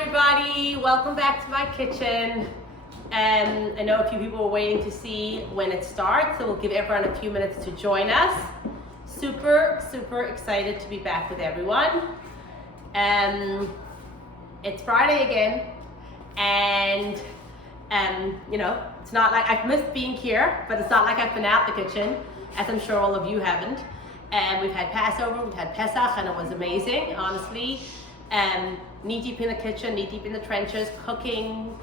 everybody, welcome back to my kitchen. I know a few people were waiting to see when it starts, so we'll give everyone a few minutes to join us. Super excited to be back with everyone. It's Friday again, and you know, it's not like I've missed being here, but it's not like I've been out the kitchen, as I'm sure all of you haven't. We've had Passover, we've had Pesach, and it was amazing, honestly. Knee deep in the kitchen, knee deep in the trenches, cooking,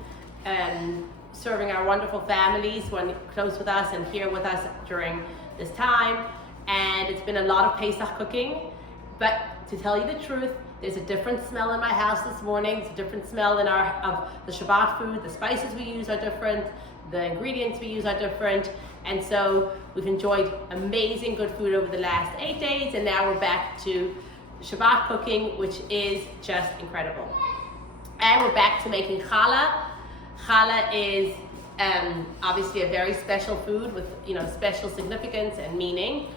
serving our wonderful families when close with us and here with us during this time. And it's been a lot of Pesach cooking, but to tell you the truth, there's a different smell in my house this morning. It's a different smell in of the Shabbat food. The spices we use are different. The ingredients we use are different. And so we've enjoyed amazing good food over the last 8 days, and now we're back to Shabbat cooking, which is just incredible. And we're back to making challah. Challah is obviously a very special food with, you know, special significance and meaning.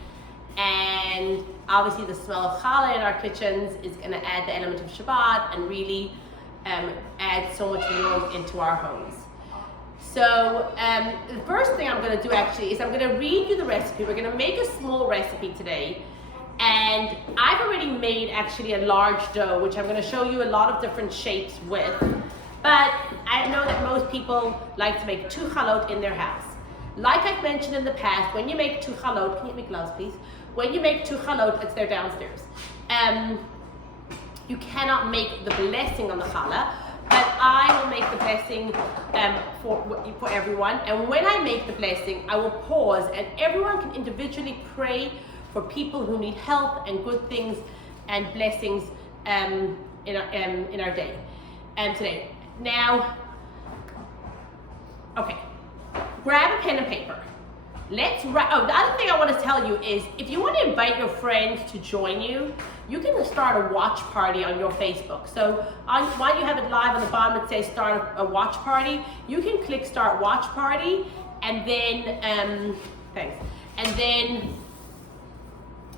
And obviously the smell of challah in our kitchens is going to add the element of Shabbat and really add so much warmth into our homes. So the first thing I'm going to do actually is I'm going to read you the recipe. We're going to make a small recipe today. And I've already made actually a large dough, which I'm going to show you a lot of different shapes with. But I know that most people like to make 2 chalot in their house. Like I've mentioned in the past, when you make 2 chalot, can you get me gloves please? When you make 2 chalot, it's there downstairs. You cannot make the blessing on the challah, but I will make the blessing for everyone. And when I make the blessing, I will pause and everyone can individually pray for people who need help and good things and blessings in our day today. Now, okay, grab a pen and paper. Let's write. Oh, the other thing I want to tell you is if you want to invite your friends to join you, you can start a watch party on your Facebook. So while you have it live on the bottom, it says start a watch party. You can click start watch party, and then thanks, and then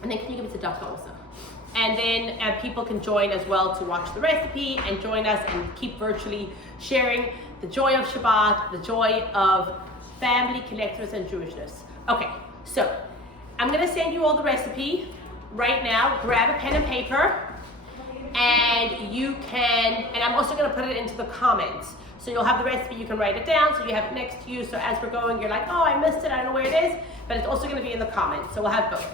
can you give it to Duck also? And then people can join as well to watch the recipe and join us and keep virtually sharing the joy of Shabbat, the joy of family, collectors, and Jewishness. Okay, so I'm gonna send you all the recipe right now. Grab a pen and paper, and you can, and I'm also gonna put it into the comments. So you'll have the recipe, you can write it down, so you have it next to you, so as we're going, you're like, oh, I missed it, I don't know where it is, but it's also gonna be in the comments, so we'll have both.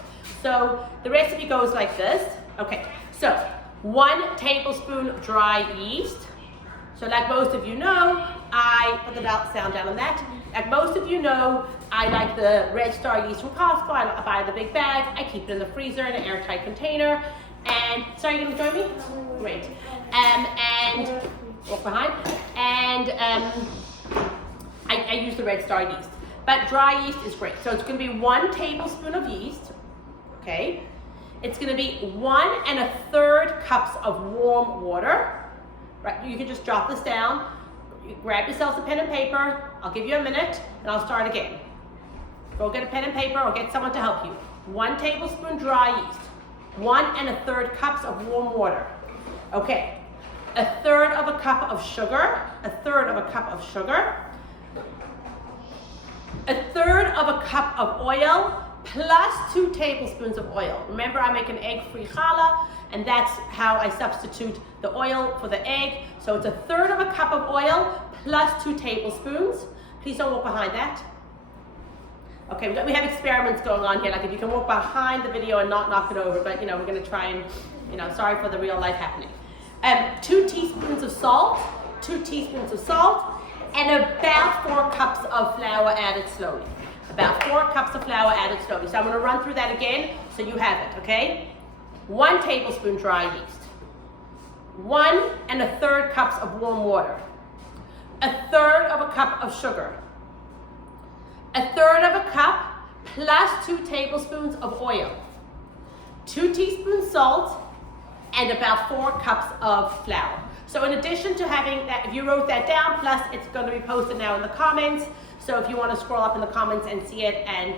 So the recipe goes like this. Okay, so 1 tablespoon dry yeast. So like most of you know, I put the sound down on that. Like most of you know, I like the Red Star yeast from Costco. I buy the big bag. I keep it in the freezer in an airtight container. And, sorry, you gonna join me? Great. And walk behind. And I use the Red Star yeast. But dry yeast is great. So it's gonna be 1 tablespoon of yeast. Okay, it's going to be 1 1/3 cups of warm water. Right, you can just jot this down. You grab yourselves a pen and paper. I'll give you a minute, and I'll start again. Go get a pen and paper, or get someone to help you. 1 tablespoon dry yeast, 1 1/3 cups of warm water. Okay, 1/3 of a cup of sugar, 1/3 of a cup of sugar, 1/3 of a cup of oil, plus 2 tablespoons of oil. Remember, I make an egg-free challah, and that's how I substitute the oil for the egg. So it's 1/3 of a cup of oil plus 2 tablespoons. Please don't walk behind that. Okay, we have experiments going on here, like if you can walk behind the video and not knock it over, but you know, we're gonna try and, you know, sorry for the real life happening. 2 teaspoons of salt, 2 teaspoons of salt, and about 4 cups of flour added slowly. About 4 cups of flour added slowly. So I'm going to run through that again so you have it, okay? 1 tablespoon dry yeast. 1 1/3 cups of warm water. 1/3 of a cup of sugar. 1/3 of a cup plus 2 tablespoons of oil. 2 teaspoons salt, and about 4 cups of flour. So in addition to having that, if you wrote that down, plus it's going to be posted now in the comments. So if you want to scroll up in the comments and see it, and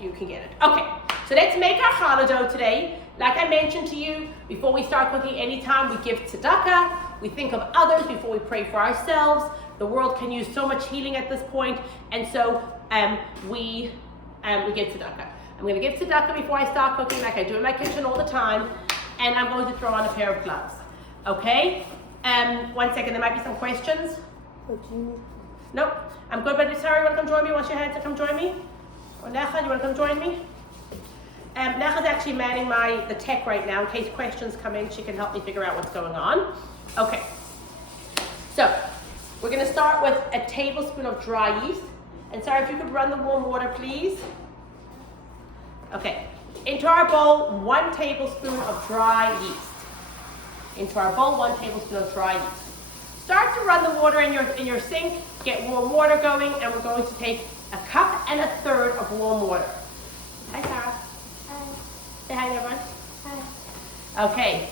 you can get it. Okay, so let's make our challah dough today. Like I mentioned to you, before we start cooking, anytime we give tzedakah, We think of others before we pray for ourselves. The world can use so much healing at this point, and so we give tzedakah. I'm going to give tzedakah before I start cooking, like I do in my kitchen all the time, and I'm going to throw on a pair of gloves. Okay? 1 second, there might be some questions. Nope. I'm good, but Sarah, you want to come join me? Wash your hands and come join me? Or Necha, you want to come join me? Necha's actually manning the tech right now. In case questions come in, she can help me figure out what's going on. Okay. So, we're going to start with a tablespoon of dry yeast. And Sarah, if you could run the warm water, please. Okay. Into our bowl, 1 tablespoon of dry yeast. Into our bowl, 1 tablespoon of dry yeast. Start to run the water in your sink, get warm water going, and we're going to take 1.3 cups of warm water. Hi, Sarah. Hi. Say hi, everyone. Hi. Okay.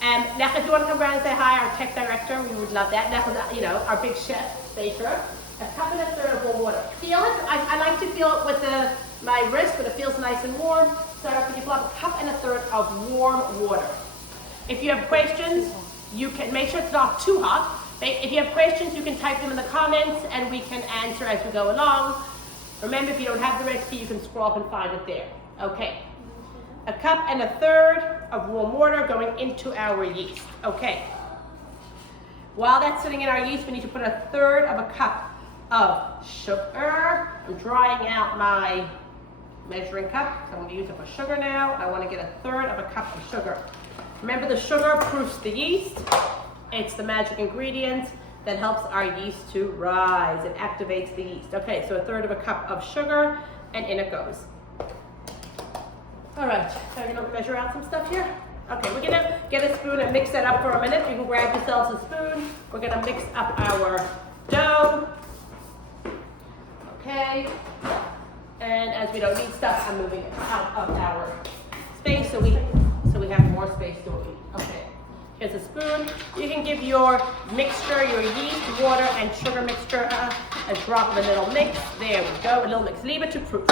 Necha, if you want to come around and say hi, our tech director, we would love that. Necha's, our big chef, baker. 1.3 cups of warm water. Feel it? I like to feel it with my wrist, but it feels nice and warm. Sarah, could you pull up 1.3 cups of warm water? If you have questions, you can make sure it's not too hot. If you have questions, you can type them in the comments and we can answer as we go along. Remember, if you don't have the recipe, you can scroll up and find it there. Okay. 1.3 cups of warm water going into our yeast. Okay. While that's sitting in our yeast, we need to put 1/3 cup of sugar. I'm drying out my measuring cup. So I'm going to use it for sugar now. I want to get 1/3 cup of sugar. Remember, the sugar proofs the yeast. It's the magic ingredient that helps our yeast to rise. It activates the yeast. Okay, so 1/3 cup of sugar, and in it goes. All right, so I'm gonna measure out some stuff here. Okay, we're gonna get a spoon and mix that up for a minute. You can grab yourselves a spoon. We're gonna mix up our dough. Okay, and as we don't need stuff, I'm moving it out of our space so we have more space to eat. Okay. Here's a spoon. You can give your mixture, your yeast, water, and sugar mixture a drop of a little mix. There we go, a little mix. Leave it to proof.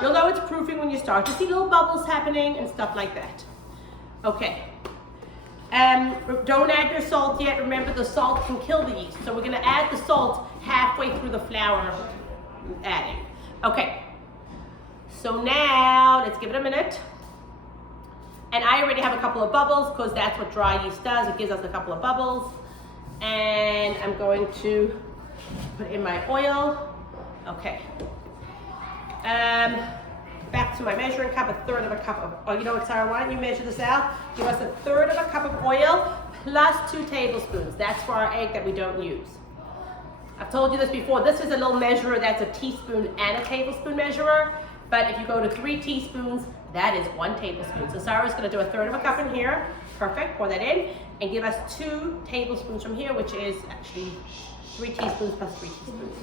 You'll know it's proofing when you start to see little bubbles happening and stuff like that. Okay. Don't add your salt yet. Remember, the salt can kill the yeast. So we're going to add the salt halfway through the flour adding. Okay. So now, let's give it a minute. And I already have a couple of bubbles because that's what dry yeast does. It gives us a couple of bubbles. And I'm going to put in my oil. Okay. Back to my measuring cup, 1/3 cup of, oh, you know what, Sarah, why don't you measure this out? Give us 1/3 cup of oil plus 2 tablespoons. That's for our egg that we don't use. I've told you this before. This is a little measurer that's a teaspoon and a tablespoon measurer. But if you go to 3 teaspoons, that is 1 tablespoon. So Sarah's going to do 1/3 cup in here. Perfect. Pour that in. And give us 2 tablespoons from here, which is actually 3 teaspoons plus 3 teaspoons.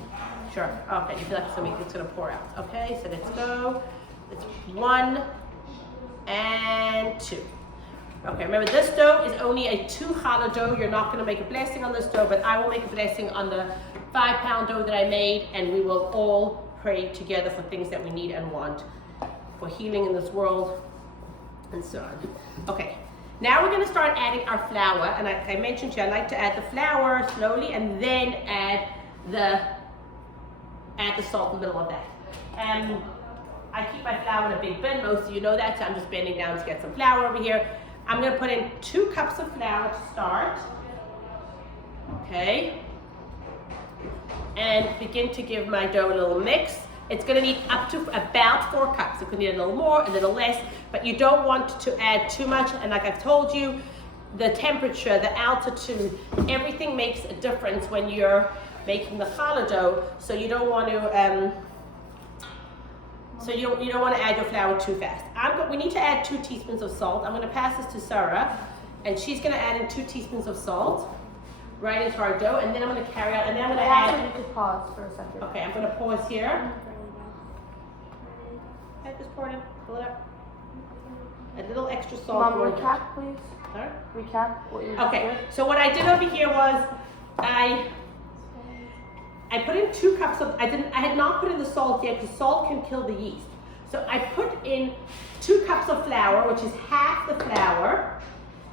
Sure. Okay. You feel like it's going to pour out. Okay. So let's go. It's 1 and 2. Okay. Remember, this dough is only a 2 challah dough. You're not going to make a blessing on this dough, but I will make a blessing on the 5-pound dough that I made, and we will all pray together for things that we need and want, for healing in this world, and so on. Okay, now we're going to start adding our flour, and I mentioned to you I like to add the flour slowly and then add the salt in the middle of that. I keep my flour in a big bin, most of you know that, so I'm just bending down to get some flour over here. I'm going to put in 2 cups of flour to start. Okay. And begin to give my dough a little mix. It's going to need up to about 4 cups. It could need a little more, a little less, but you don't want to add too much. And like I've told you, the temperature, the altitude, everything makes a difference when you're making the challah dough. So you don't want to, you don't want to add your flour too fast. We need to add 2 teaspoons of salt. I'm going to pass this to Sarah, and she's going to add in 2 teaspoons of salt right into our dough, and then I'm going to carry out, and then I'm going to add. I need to pause for a second. Okay, I'm going to pause here. Okay, just pour it in, fill it up. A little extra salt. Mom, recap, please. Sorry? Recap what you're doing. Okay, so what I did over here was I put in 2 cups of, I had not put in the salt yet because salt can kill the yeast. So I put in 2 cups of flour, which is half the flour,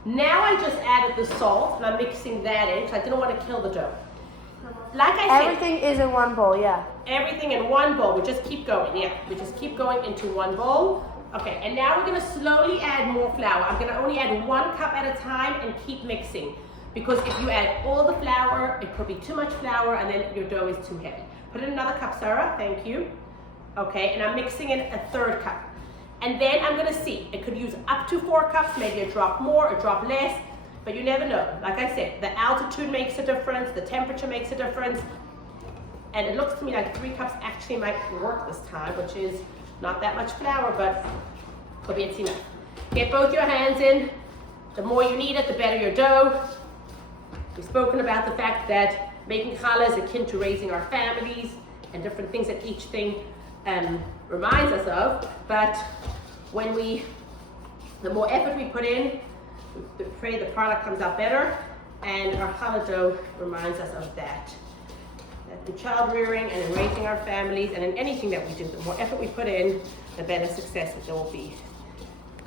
Now I just added the salt and I'm mixing that in because I didn't want to kill the dough. Like I said, Everything is in one bowl, yeah. everything in one bowl. We just keep going, yeah. We just keep going into one bowl. Okay, and now we're gonna slowly add more flour. I'm gonna only add 1 cup at a time and keep mixing. Because if you add all the flour, it could be too much flour and then your dough is too heavy. Put in another cup, Sarah, thank you. Okay, and I'm mixing in a 3rd cup. And then I'm gonna see, it could use up to 4 cups, maybe a drop more, a drop less, but you never know. Like I said, the altitude makes a difference, the temperature makes a difference, and it looks to me like 3 cups actually might work this time, which is not that much flour, but could be it's enough. Get both your hands in. The more you need it, the better your dough. We've spoken about the fact that making challah is akin to raising our families and different things that each thing reminds us of, but the more effort we put in, we pray the product comes out better, and our challah dough reminds us of that. That in child rearing and in raising our families and in anything that we do, the more effort we put in, the better success it will be.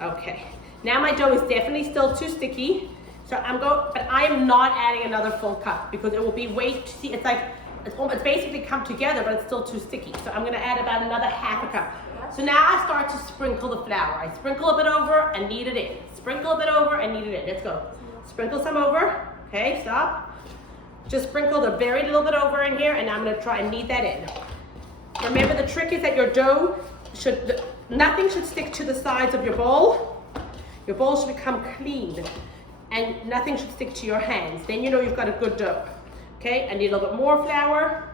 Okay, now my dough is definitely still too sticky, so but I am not adding another full cup because it will be see, it's basically come together, but it's still too sticky. So I'm gonna add about another half a cup. So now I start to sprinkle the flour. I sprinkle a bit over and knead it in. Sprinkle a bit over and knead it in. Let's go. Sprinkle some over. Okay, stop. Just sprinkled a very little bit over in here, and I'm gonna try and knead that in. Remember, the trick is that your dough nothing should stick to the sides of your bowl. Your bowl should become clean, and nothing should stick to your hands. Then you know you've got a good dough. Okay, I need a little bit more flour.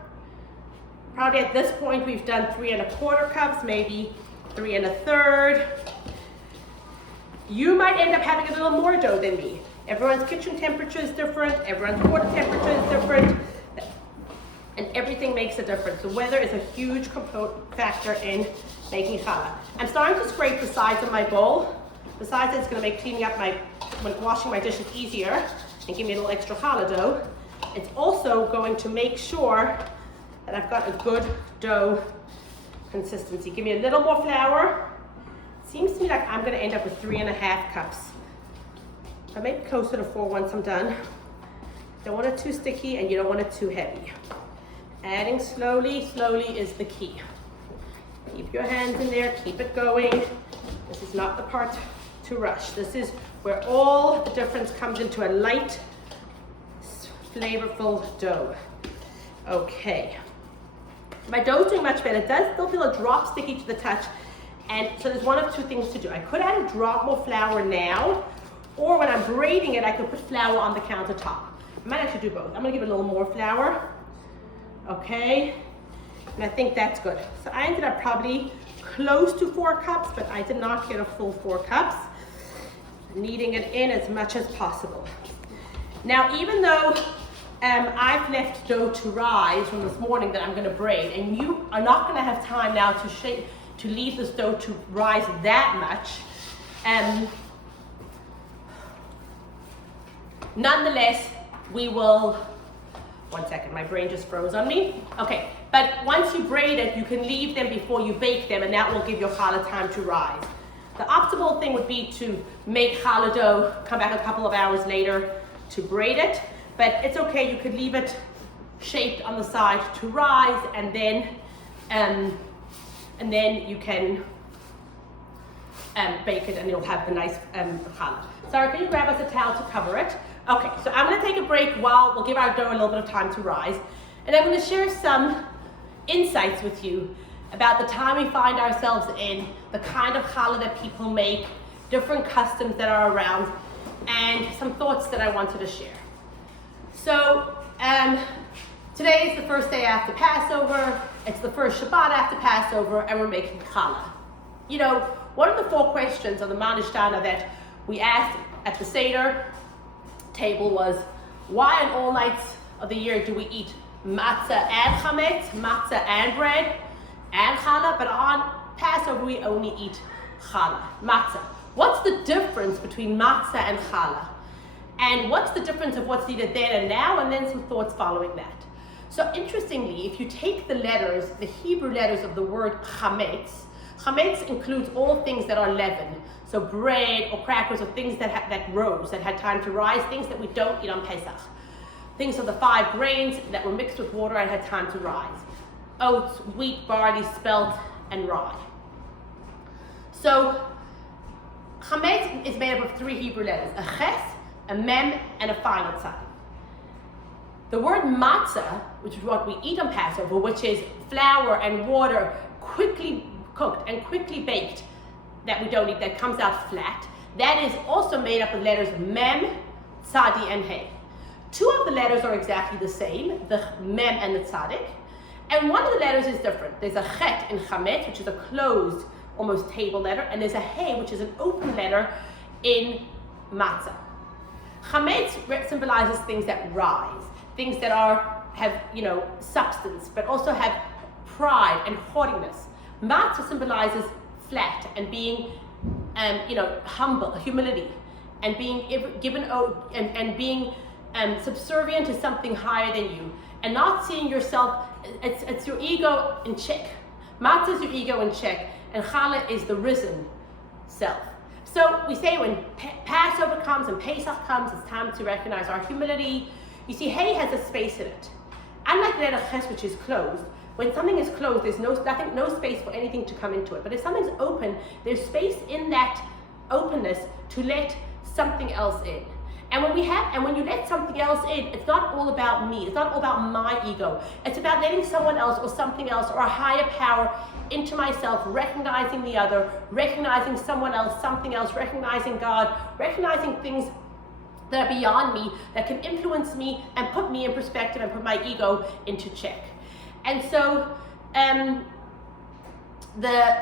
Probably at this point we've done 3 1/4 cups, maybe 3 1/3. You might end up having a little more dough than me. Everyone's kitchen temperature is different, everyone's water temperature is different, and everything makes a difference. The weather is a huge factor in making challah. I'm starting to scrape the sides of my bowl. Besides, it's going to make cleaning up when washing my dishes easier and give me a little extra challah dough. It's also going to make sure that I've got a good dough consistency. Give me a little more flour. Seems to me like I'm going to end up with 3 1/2 cups. I may be closer to 4 once I'm done. Don't want it too sticky and you don't want it too heavy. Adding slowly is the key. Keep your hands in there, keep it going. This is not the part to rush. This is where all the difference comes into a light, flavorful dough. Okay. My dough's doing much better. It does still feel a drop sticky to the touch. And so there's one of 2 things to do. I could add a drop more flour now, or when I'm braiding it, I could put flour on the countertop. I might actually do both. I'm gonna give it a little more flour. Okay. And I think that's good. So I ended up probably close to 4 cups, but I did not get a full 4 cups. Kneading it in as much as possible. Now, even though I've left dough to rise from this morning that I'm going to braid, and you are not going to have time now to leave this dough to rise that much. Nonetheless, we will. One second, my brain just froze on me. Okay, but once you braid it, you can leave them before you bake them, and that will give your challah time to rise. The optimal thing would be to make challah dough, come back a couple of hours later to braid it, but it's okay, you could leave it shaped on the side to rise, and then you can bake it and you'll have the nice challah. Sarah, can you grab us a towel to cover it? Okay, so I'm gonna take a break while we'll give our dough a little bit of time to rise, and I'm gonna share some insights with you about the time we find ourselves in, the kind of challah that people make, different customs that are around, and some thoughts that I wanted to share. So today is the first day after Passover, it's the first Shabbat after Passover, and we're making challah. You know, one of the 4 questions on the Manishtana that we asked at the Seder table was, why on all nights of the year do we eat matzah and chametz, matzah and bread, and challah, but on Passover we only eat challah, matzah. What's the difference between matzah and challah? And what's the difference of what's needed then and now, and then some thoughts following that. So interestingly, if you take the letters, the Hebrew letters of the word chametz, Chametz includes all things that are leavened. So bread or crackers or things that had time to rise, things that we don't eat on Pesach. Things of the 5 grains that were mixed with water and had time to rise. Oats, wheat, barley, spelt, and rye. So Chametz is made up of 3 Hebrew letters, a ches, a mem, and a final tzad. The word matzah, which is what we eat on Passover, which is flour and water quickly cooked and quickly baked, that we don't eat, that comes out flat, that is also made up of letters mem, tzadi, and hey. 2 of the letters are exactly the same, the mem and the tzadik, and one of the letters is different. There's a chet in chametz, which is a closed, almost table letter, and there's a hey, which is an open letter in matzah. Chametz symbolizes things that rise, things that have substance, but also have pride and haughtiness. Matzah symbolizes flat and being, humble, humility, and being given and being subservient to something higher than you, and not seeing yourself. It's your ego in check. Matzah is your ego in check, and Challah is the risen self. So we say when Passover comes and Pesach comes, it's time to recognize our humility. You see, hay has a space in it. Unlike the letter ches, which is closed, when something is closed, there's no space for anything to come into it. But if something's open, there's space in that openness to let something else in. And when you let something else in, it's not all about me. It's not all about my ego. It's about letting someone else or something else or a higher power into myself, recognizing the other, recognizing someone else, something else, recognizing God, recognizing things that are beyond me, that can influence me and put me in perspective and put my ego into check. And so the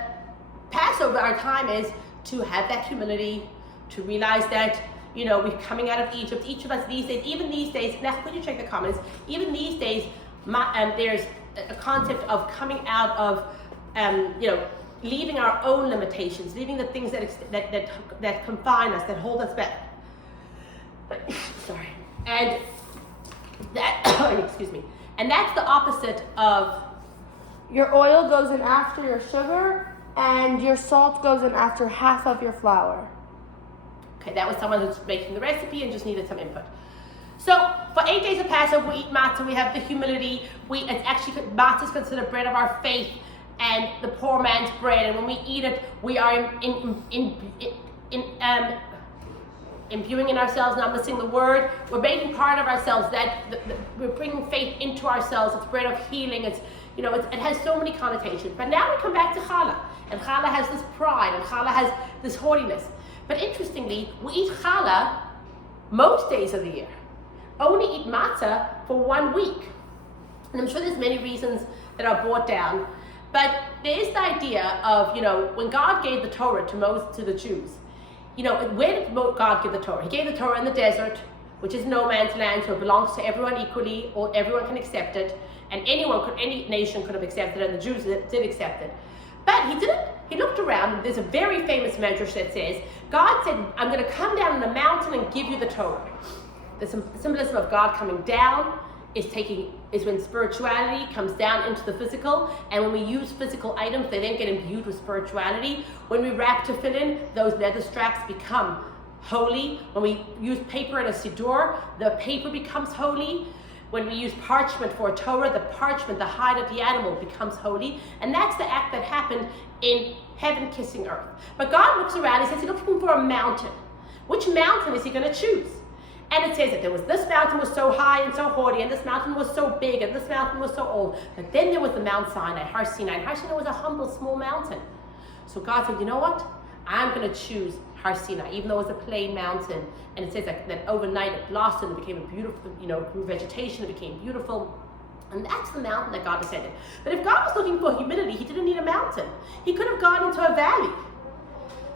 Passover, our time is to have that humility, to realize that we're coming out of Egypt. Each of us these days, now could you check the comments? Even these days, there's a concept of coming out of, leaving our own limitations, leaving the things that confine us, that hold us back. Sorry. And that, excuse me. And that's the opposite of... Your oil goes in after your sugar, and your salt goes in after half of your flour. Okay, that was someone who's making the recipe and just needed some input. So for 8 days of Passover, we eat matzah. We have the humility. Matzah is considered bread of our faith and the poor man's bread. And when we eat it, we are imbuing in ourselves. Now I'm missing the word. We're making part of ourselves. We're bringing faith into ourselves. It's bread of healing. It has so many connotations. But now we come back to Challah, and Challah has this pride, and Challah has this haughtiness. But interestingly, we eat Challah most days of the year. Only eat matzah for 1 week. And I'm sure there's many reasons that are brought down. But there is the idea of, when God gave the Torah to the Jews, where did God give the Torah? He gave the Torah in the desert, which is no man's land, so it belongs to everyone equally, or everyone can accept it. And any nation could have accepted it, and the Jews did accept it. But he didn't. He looked around. There's a very famous medrash that says, God said, I'm going to come down on the mountain and give you the Torah. The symbolism of God coming down is when spirituality comes down into the physical, and when we use physical items, they then get imbued with spirituality. When we wrap tefillin, those leather straps become holy. When we use paper in a siddur, the paper becomes holy. When we use parchment for a Torah, the parchment, the hide of the animal, becomes holy. And that's the act that happened in heaven kissing earth. But God looks around, he says he's looking for a mountain. Which mountain is he going to choose? And it says that this mountain was so high and so haughty, and this mountain was so big, and this mountain was so old. But then there was the Mount Sinai, Har Sinai. And Har Sinai was a humble, small mountain. So God said, you know what? I'm going to choose Har Sinai, even though it was a plain mountain. And it says that overnight it blossomed, it became a beautiful, grew vegetation, it became beautiful. And that's the mountain that God descended. But if God was looking for humility, he didn't need a mountain. He could have gone into a valley.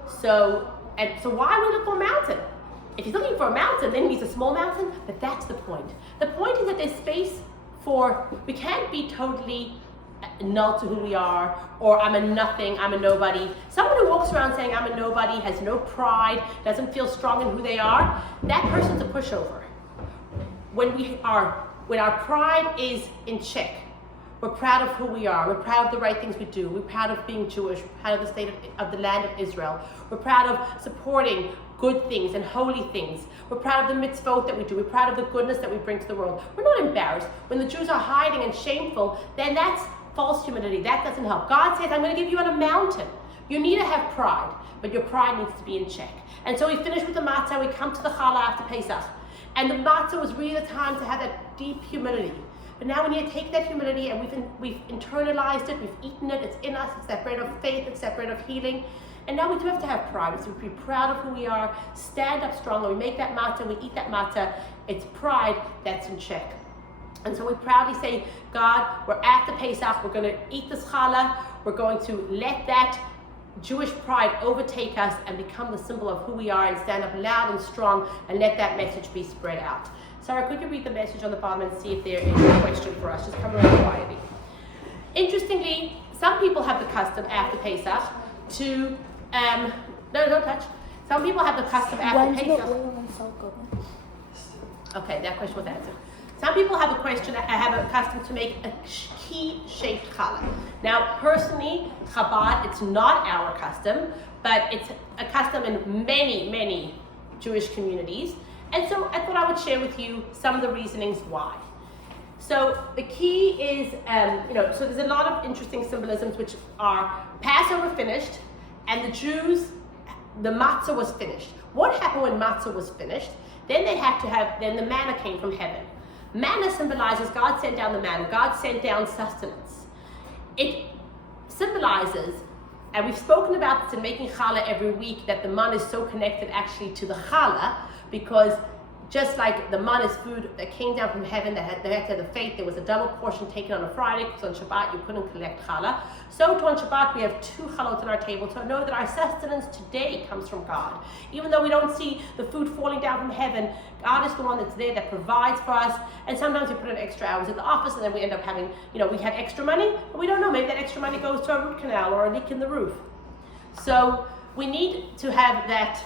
So why would he look for a mountain? If he's looking for a mountain, then he needs a small mountain. But that's the point. The point is that there's space we can't be totally null to who we are, or I'm a nothing, I'm a nobody. Someone who walks around saying I'm a nobody, has no pride, doesn't feel strong in who they are, that person's a pushover. When our pride is in check, We're proud of who we are. We're proud of the right things we do. We're proud of being Jewish. We're proud of the state of the land of Israel. We're proud of supporting good things and holy things. We're proud of the mitzvot that we do. We're proud of the goodness that we bring to the world. We're not embarrassed. When the Jews are hiding and shameful, then that's false humility. That doesn't help. God says, I'm going to give you on a mountain. You need to have pride, but your pride needs to be in check. And so we finish with the matzah. We come to the challah after Pesach. And the matzah was really the time to have that deep humility. But now we need to take that humility and we've internalized it, we've eaten it, it's in us, it's that bread of faith, it's that bread of healing. And now we do have to have pride. So we be proud of who we are, stand up strong, and we make that matzah, we eat that matzah. It's pride that's in check. And so we proudly say, God, we're at the Pesach, we're going to eat this challah, we're going to let that Jewish pride overtake us and become the symbol of who we are and stand up loud and strong and let that message be spread out. Sarah, could you read the message on the bottom and see if there is a question for us? Just come around quietly. Interestingly, some people have the custom after Pesach to, no, don't touch. Some people have the custom after Pesach. Okay, that question was answered. Some people have a custom to make a key-shaped challah. Now, personally, Chabad, it's not our custom, but it's a custom in many, many Jewish communities. And so I thought I would share with you some of the reasonings why. So the key is, so there's a lot of interesting symbolisms which are Passover finished, and the Jews, the matzah was finished. What happened when matzah was finished? Then then the manna came from heaven. Manna symbolizes God sent down the manna. God sent down sustenance. It symbolizes, and we've spoken about this in making challah every week, that the man is so connected actually to the challah, because just like the man is food that came down from heaven, they had to have the faith, there was a double portion taken on a Friday, because on Shabbat you couldn't collect challah. So too on Shabbat we have 2 challot on our table to know that our sustenance today comes from God. Even though we don't see the food falling down from heaven, God is the one that's there, that provides for us. And sometimes we put in extra hours at the office and then we end up having, we have extra money, but we don't know, maybe that extra money goes to a root canal or a leak in the roof. So we need to have that.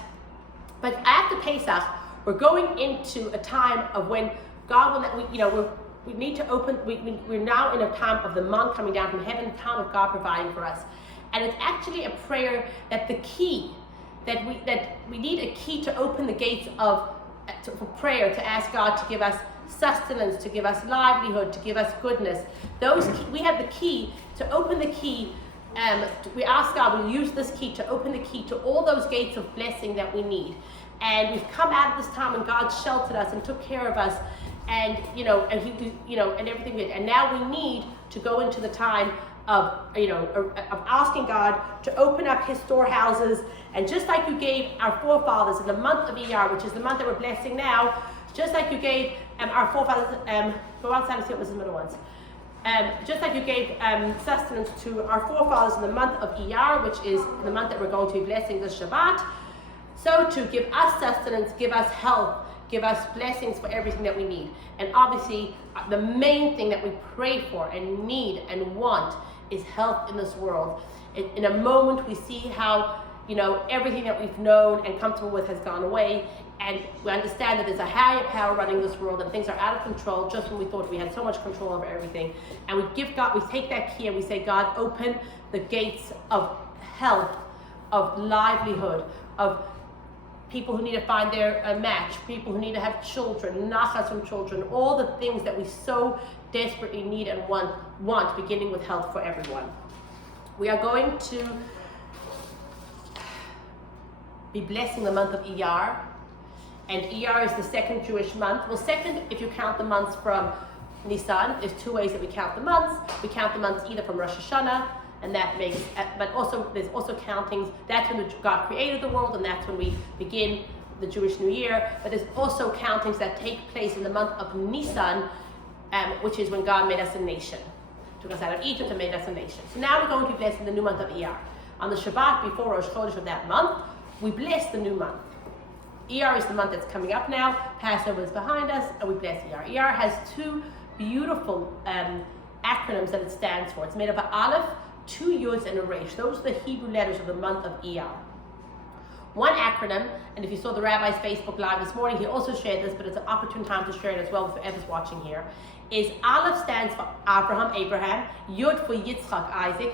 But after Pesach, we're going into a time of when God will, we need to open, we're now in a time of the man coming down from heaven, a time of God providing for us. And it's actually a prayer that we need a key to open the gates for prayer, to ask God to give us sustenance, to give us livelihood, to give us goodness. We have the key to open the key. We ask God, we use this key to open the key to all those gates of blessing that we need. And we've come out of this time when God sheltered us and took care of us, and and everything. And now we need to go into the time of asking God to open up His storehouses. And just like you gave our forefathers in the month of Iyar, which is the month that we're blessing now, just like you gave our forefathers, go outside and see what was in the middle ones. Just like you gave sustenance to our forefathers in the month of Iyar, which is the month that we're going to be blessing this Shabbat, so to give us sustenance, give us health, give us blessings for everything that we need. And obviously, the main thing that we pray for and need and want is health in this world. In a moment, we see how, everything that we've known and comfortable with has gone away. And we understand that there's a higher power running this world and things are out of control, just when we thought we had so much control over everything. And we take that key and we say, God, open the gates of health, of livelihood, of people who need to find their match, people who need to have children, nachas from children, all the things that we so desperately need and want, beginning with health for everyone. We are going to be blessing the month of Iyar, and Iyar is the second Jewish month. Well, second if you count the months from Nisan. There's 2 ways that we count the months. We count the months either from Rosh Hashanah, and that makes, but also there's also countings. That's when God created the world, and that's when we begin the Jewish New Year. But there's also countings that take place in the month of Nisan, which is when God made us a nation, took us out of Egypt and made us a nation. So now we're going to be blessing the new month of Iyar. On the Shabbat before Rosh Chodesh of that month, we bless the new month. Iyar is the month that's coming up now. Passover is behind us, and we bless Iyar. Iyar has 2 beautiful acronyms that it stands for. It's made up of Aleph, 2 Yuds, and a Resh. Those are the Hebrew letters of the month of Iyar. One acronym, and if you saw the rabbi's Facebook Live this morning, he also shared this, but it's an opportune time to share it as well with whoever's watching here, is Aleph stands for Abraham, Yud for Yitzchak, Isaac,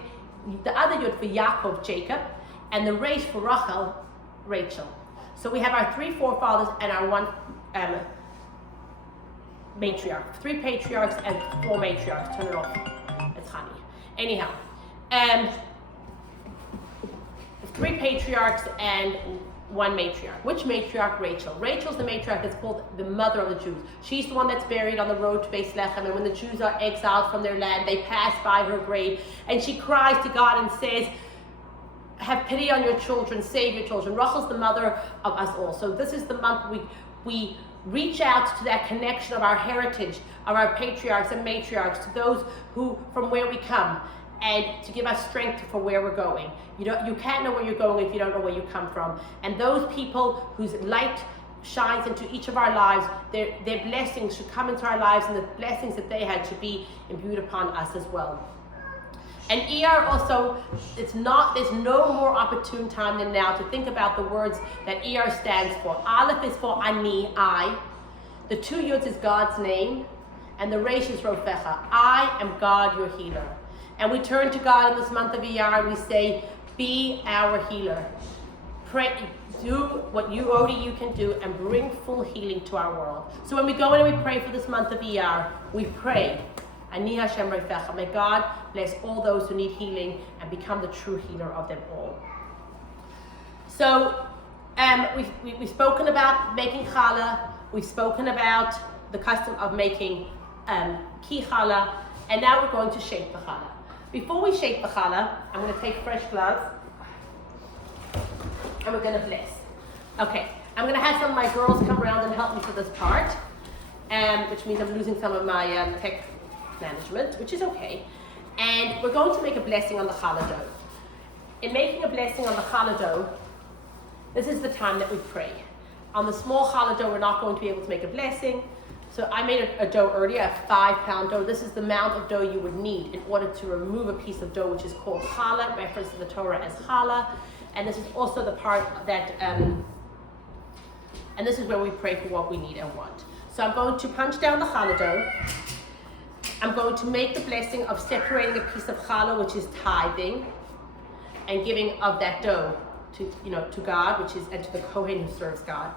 the other Yud for Yaakov, Jacob, and the Resh for Rachel, Rachel. So we have our 3 forefathers and our 1 matriarch. 3 patriarchs and 4 matriarchs. Turn it off. It's honey. Anyhow, 3 patriarchs and 1 matriarch. Which matriarch? Rachel. Rachel's the matriarch that's called the mother of the Jews. She's the one that's buried on the road to Beis Lechem, and when the Jews are exiled from their land, they pass by her grave, and she cries to God and says, have pity on your children, save your children. Rachel's the mother of us all. So this is the month we reach out to that connection of our heritage, of our patriarchs and matriarchs, to those who, from where we come, and to give us strength for where we're going. You can't know where you're going if you don't know where you come from. And those people whose light shines into each of our lives, their blessings should come into our lives, and the blessings that they had should be imbued upon us as well. And ER also, there's no more opportune time than now to think about the words that ER stands for. Aleph is for Ani, I. The 2 Yuds is God's name, and the Resh is Rofecha. I am God, your healer. And we turn to God in this month of ER and we say, be our healer. Pray, do what only you can do, and bring full healing to our world. So when we go in and we pray for this month of ER, we pray, Ani Hashem Rofecha. May God bless all those who need healing and become the true healer of them all. So we've spoken about making challah. We've spoken about the custom of making ki challah, and now we're going to shape the challah. Before we shape the challah, I'm going to take fresh gloves, and we're going to bless. Okay, I'm going to have some of my girls come around and help me for this part, which means I'm losing some of my tech management, which is okay. And we're going to make a blessing on the challah dough. In making a blessing on the challah dough, this is the time that we pray. On the small challah dough, we're not going to be able to make a blessing. So I made a dough earlier, a 5-pound dough. This is the amount of dough you would need in order to remove a piece of dough, which is called challah, reference to the Torah as challah. And this is also the part that, and this is where we pray for what we need and want. So I'm going to punch down the challah dough. I'm going to make the blessing of separating a piece of challah, which is tithing, and giving of that dough to God, and to the Kohen who serves God.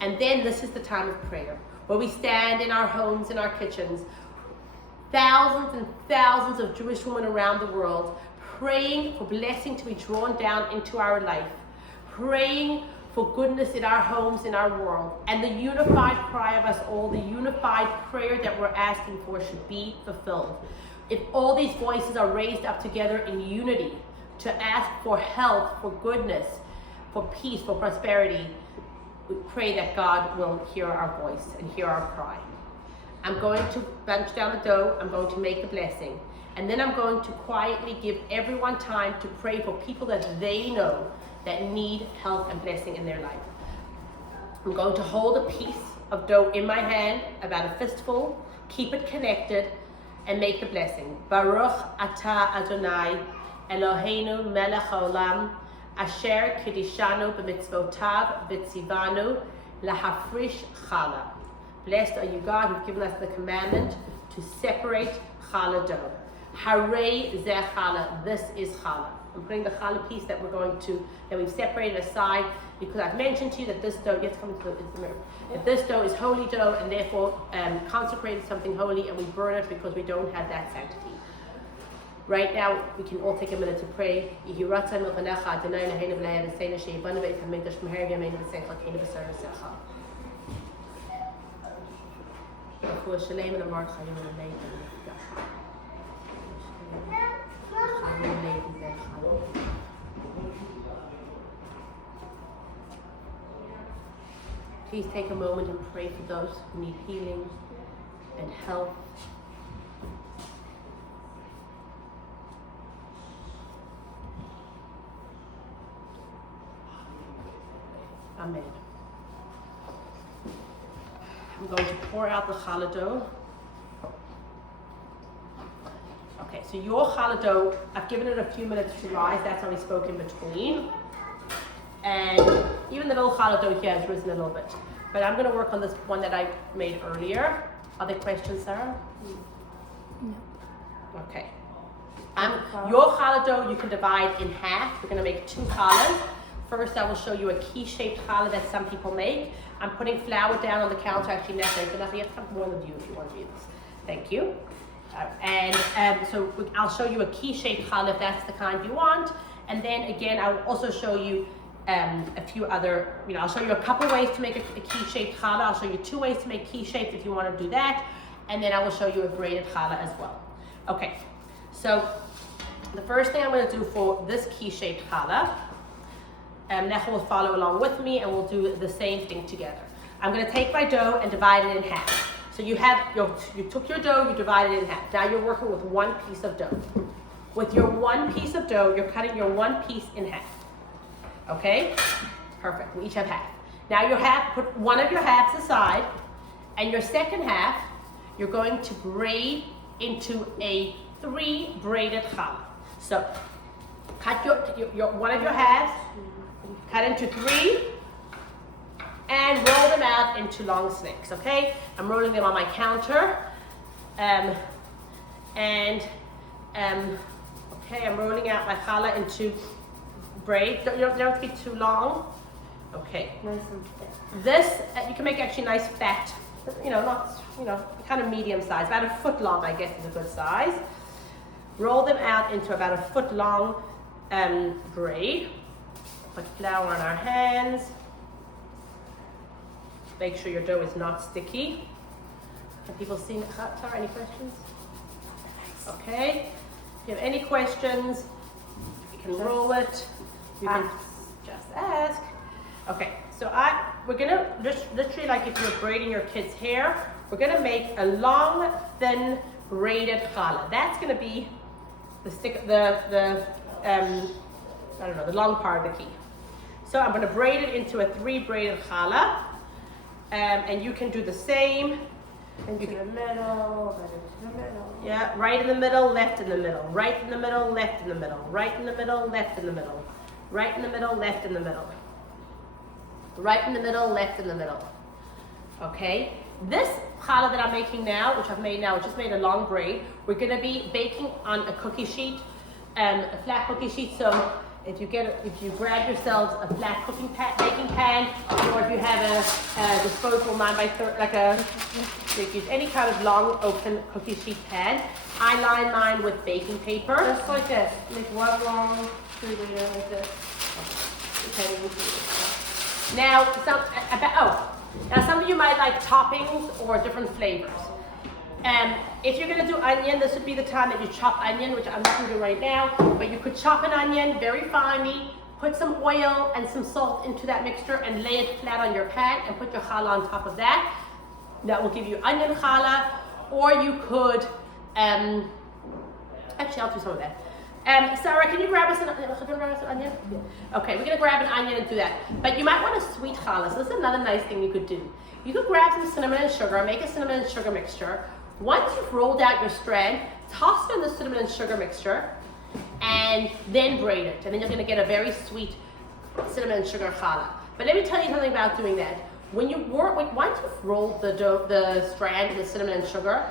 And then this is the time of prayer, where we stand in our homes, in our kitchens, thousands and thousands of Jewish women around the world, praying for blessing to be drawn down into our life, praying for goodness in our homes, in our world. And the unified cry of us all, the unified prayer that we're asking for, should be fulfilled. If all these voices are raised up together in unity to ask for health, for goodness, for peace, for prosperity, we pray that God will hear our voice and hear our cry. I'm going to bunch down the dough. I'm going to make the blessing. And then I'm going to quietly give everyone time to pray for people that they know that need health and blessing in their life. I'm going to hold a piece of dough in my hand, about a fistful, keep it connected, and make the blessing. Baruch atah Adonai, Eloheinu melech haolam, asher kidishanu b'mitzvotav v'tzivanu lahafrish challah. Blessed are you, God, who've given us the commandment to separate challah dough. Harei zeh challah, this is challah. I'm putting the challah piece that we've separated aside, because I've mentioned to you that this dough, let's come into the mirror, that this dough is holy dough, and therefore consecrated something holy, and we burn it because we don't have that sanctity. Right now, we can all take a minute to pray. Please take a moment and pray for those who need healing and health. Amen. I'm going to pour out the challah dough. Okay, so your challah dough, I've given it a few minutes to rise. That's how we spoke in between. And even the little challah dough here has risen a little bit. But I'm going to work on this one that I made earlier. Other questions, Sarah? No. Okay. Your challah dough you can divide in half. We're going to make 2 challahs. First, I will show you a key-shaped challah that some people make. I'm putting flour down on the counter. Actually, nothing. So you have to have more than you if you want to do this. Thank you. So I'll show you a key-shaped challah if that's the kind you want. And then again, I'll also show you a few other, I'll show you a couple ways to make a key-shaped challah. I'll show you 2 ways to make key-shaped if you want to do that. And then I will show you a braided challah as well. Okay, so the first thing I'm going to do for this key-shaped challah, Necha will follow along with me and we'll do the same thing together. I'm going to take my dough and divide it in half. So you took your dough, you divided it in half. Now you're working with 1 piece of dough. With your 1 piece of dough, you're cutting your 1 piece in half. Okay? Perfect. We each have half. Now put one of your halves aside, and your second half, you're going to braid into a 3 braided challah. So cut one of your halves, cut into 3, and roll them out into long snakes, okay? I'm rolling them on my counter. Okay, I'm rolling out my challah into braid. You don't have to be too long. Okay. Nice and thick. This, you can make actually nice fat, not, kind of medium size. About 1 foot long, I guess, is a good size. Roll them out into about 1 foot long braid. Put flour on our hands. Make sure your dough is not sticky. Have people seen it? Sarah, any questions? Okay. If you have any questions, you can roll it. You can just ask. Okay, so we're gonna literally, like if you're braiding your kid's hair, we're gonna make a long, thin braided challah. That's gonna be the long part of the key. So I'm gonna braid it into a 3 braided challah, and you can do the same. Into the middle, then into the middle. Yeah, right in the middle, left in the middle, right in the middle, left in the middle, right in the middle, left in the middle, right in the middle, left in the middle, right in the middle, left in the middle. Okay, this challah that I'm making now, which just made a long braid, we're gonna be baking on a cookie sheet, a flat cookie sheet. So if you grab yourselves a flat baking pan, or if you have a disposable 9x30, you use any kind of long open cookie sheet pan. I line mine with baking paper. Just like this. Make 1 long 3 layer like this. Okay. Now some of you might like toppings or different flavors. If you're gonna do onion, this would be the time that you chop onion, which I'm not gonna do right now, but you could chop an onion very finely, put some oil and some salt into that mixture and lay it flat on your pan and put your challah on top of that. That will give you onion challah, or you could, actually I'll do some of that. Sarah, can you grab us an onion? Yeah. Okay, we're gonna grab an onion and do that. But you might want a sweet challah, so this is another nice thing you could do. You could grab some cinnamon and sugar, make a cinnamon and sugar mixture. Once you've rolled out your strand, toss it in the cinnamon and sugar mixture, and then braid it. And then you're gonna get a very sweet cinnamon and sugar challah. But let me tell you something about doing that. Once you've rolled the strand in the cinnamon and sugar,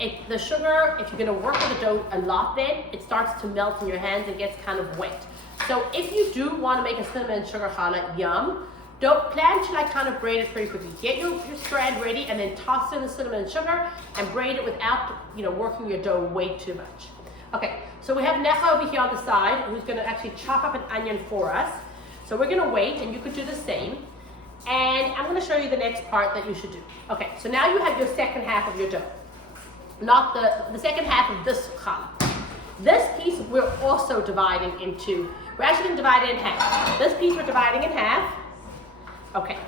if you're gonna work with the dough a lot, then it starts to melt in your hands and gets kind of wet. So if you do wanna make a cinnamon and sugar challah, yum, don't plan to kind of braid it very quickly. Get your strand ready and then toss in the cinnamon and sugar and braid it without working your dough way too much. Okay, so we have Necha over here on the side who's gonna actually chop up an onion for us. So we're gonna wait, and you could do the same. And I'm gonna show you the next part that you should do. Okay, so now you have your second half of your dough. Not the second half of this challah. This piece we're also dividing into, we're actually gonna divide it in half. This piece we're dividing in half. Okay,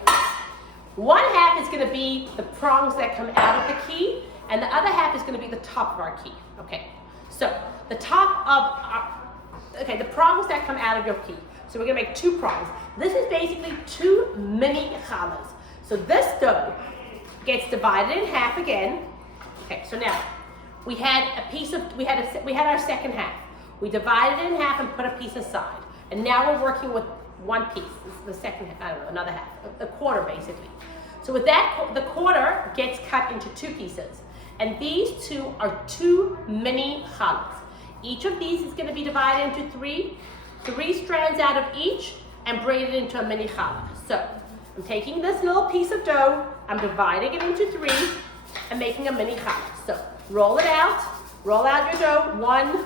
1 half is going to be the prongs that come out of the key, and the other half is going to be the top of our key. Okay, so the prongs that come out of your key. So we're going to make 2 prongs. This is basically 2 mini challahs. So this dough gets divided in half again. Okay, so now we had our second half. We divided it in half and put a piece aside, and now we're working with one piece. This is the second half, I don't know, another half, a quarter basically. So with that, the quarter gets cut into two pieces. And these two are two mini challahs. Each of these is going to be divided into three strands out of each and braided into a mini challah. So I'm taking this little piece of dough, I'm dividing it into three and making a mini challah. So roll out your dough, 1,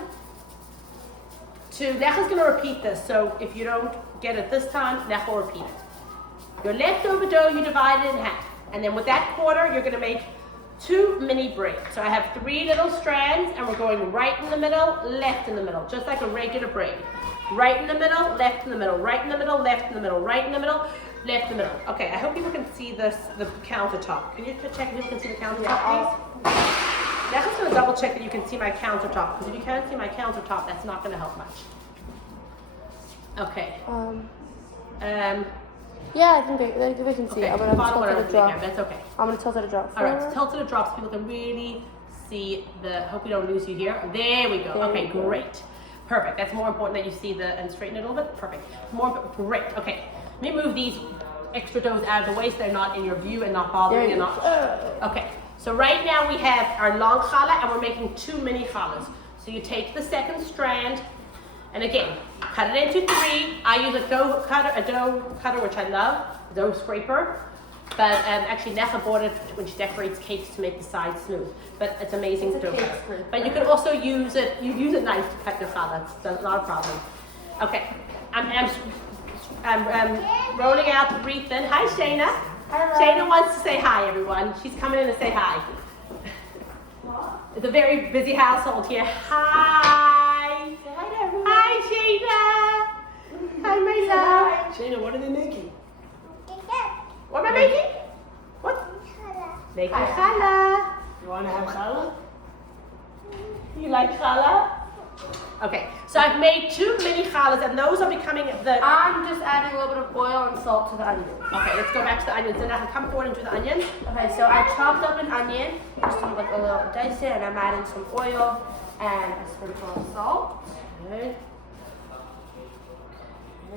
2, Necha's going to repeat this, so if you don't get it this time, Necha will repeat it. Your leftover dough, you divide it in half. And then with that quarter, you're going to make 2 mini braids. So I have 3 little strands and we're going right in the middle, left in the middle, just like a regular braid. Right in the middle, left in the middle, right in the middle, left in the middle, right in the middle, left in the middle. Okay, I hope people can see this, the countertop. Can you check if you can see the countertop, please? Now I'm just going to double check that you can see my countertop, because if you can't see my countertop, that's not going to help much. Okay. Yeah, I think they can see. Okay. I'm gonna tilt it a drop. That's okay. I'm gonna tilt it a drop. All right, so tilt it a drop so people can really see the. Hope we don't lose you here. There we go. Okay, great, perfect. That's more important that you see the and straighten it a little bit. Perfect. Great. Okay, let me move these extra doughs out of the way so they're not in your view and not bothering you. Okay. So right now we have our long challah and we're making 2 mini challahs. So you take the second strand. And again, cut it into 3. I use a dough cutter, which I love, a dough scraper. But actually, Necha bought it when she decorates cakes to make the sides smooth. But it's amazing dough cutter. But you can also use it. You use a knife to cut your challah. That's not a problem. Okay, I'm rolling out 3 thin. Hi, Shayna. Hi. Shayna wants to say hi, everyone. She's coming in to say hi. It's a very busy household here. Hi. Hi, Shayna. Hi, my love. Shayna, what are they making? What am I making? What? Making challah. You want to have challah? You like challah? Okay, so I've made 2 mini challahs, and those are becoming the. I'm just adding a little bit of oil and salt to the onion. Okay, let's go back to the onions. Then I can come forward and do the onions. Okay, so I chopped up an onion, just like a little dice it, and I'm adding some oil and a sprinkle of salt. Okay.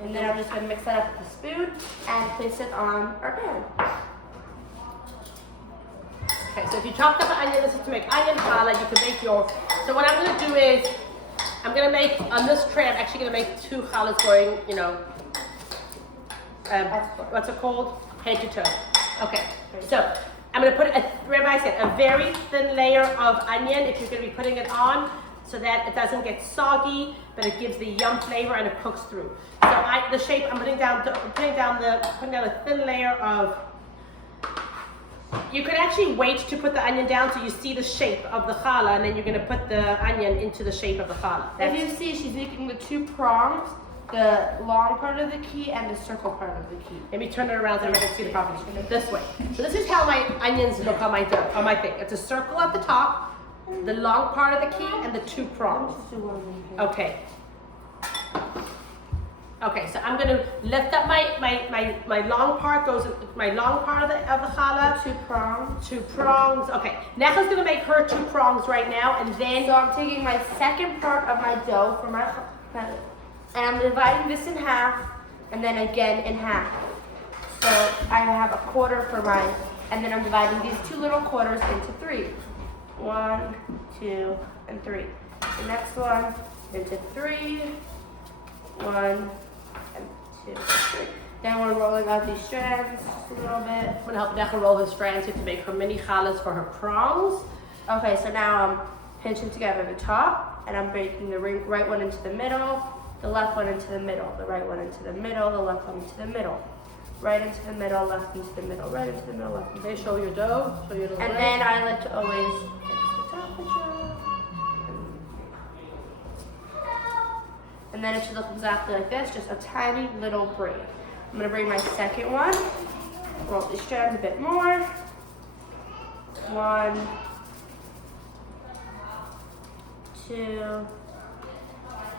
And then I'm just going to mix that up with a spoon and place it on our pan. Okay, so if you chopped up an onion, this is to make onion challah. You can make your. So what I'm going to do is, I'm going to make on this tray. I'm actually going to make 2 challahs going. You know, what's it called? Head to toe. Okay, so I'm going to put Rabbi said a very thin layer of onion if you're going to be putting it on, so that it doesn't get soggy, but it gives the yum flavor and it cooks through. So the shape I'm putting down a thin layer of. You could actually wait to put the onion down so you see the shape of the challah, and then you're going to put the onion into the shape of the challah. If you see, she's making the 2 prongs, the long part of the key and the circle part of the key. Let me turn it around so everyone can see the properties. This way. So this is how my onions look on my dough, on my thing. It's a circle at the top, the long part of the key, and the 2 prongs. Okay. Okay, so I'm going to lift up my long part, my long part of the challah. 2 prongs. 2 prongs. Okay, Necha's going to make her 2 prongs right now, and then. So I'm taking my second part of my dough for my, and I'm dividing this in half, and then again in half. So I have a quarter for mine, and then I'm dividing these 2 little quarters into 3. 1, 2, and 3. The next one into 3. 1, and 2, 3. Then we're rolling out these strands just a little bit. I'm going to help Necha roll her strands here to make her mini challahs for her prongs. Okay, so now I'm pinching together the top, and I'm breaking the right one into the middle, the left one into the middle, the right one into the middle, the left one into the middle, right into the middle, left into the middle, right into the middle, left into the middle. Okay, show your dough, show your little And leg. then I like to always fix the temperature. And then it should look exactly like this, just a tiny little braid. I'm gonna bring my second one, roll these strands a bit more. 1, 2,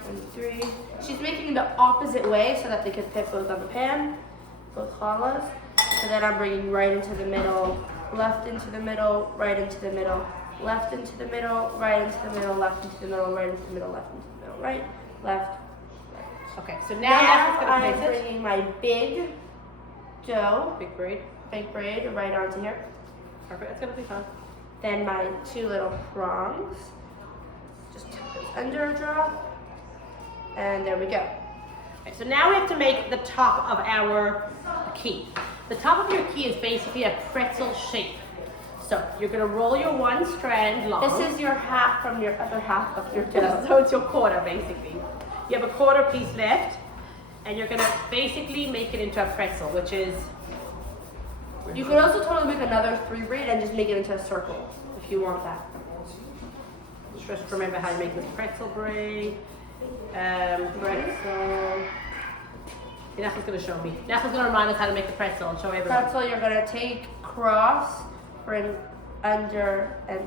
and 3. She's making the opposite way so that they can fit both on the pan, both challahs. So then I'm bringing right into the middle, left into the middle, right into the middle, left into the middle, right into the middle, left into the middle, right into the middle, left into the middle, right, left, right. Okay, so now that's I'm going to place it. bringing my big dough, Big braid. big braid right onto here. Perfect. It's going to be fun. Then my 2 little prongs. Just tuck those under a drop. And there we go. Okay, so now we have to make the top of our key. The top of your key is basically a pretzel shape. So you're going to roll your one strand long. This is your half from your other half of your dough. So it's your quarter basically. You have a quarter piece left, and you're going to basically make it into a pretzel, which is. You could also totally make another 3 braid and just make it into a circle if you want that. Just remember how you make this pretzel braid. Pretzel. Nathan's going to show me. Nathan's going to remind us how to make the pretzel and show everyone. Pretzel, you're going to take cross, bring under, and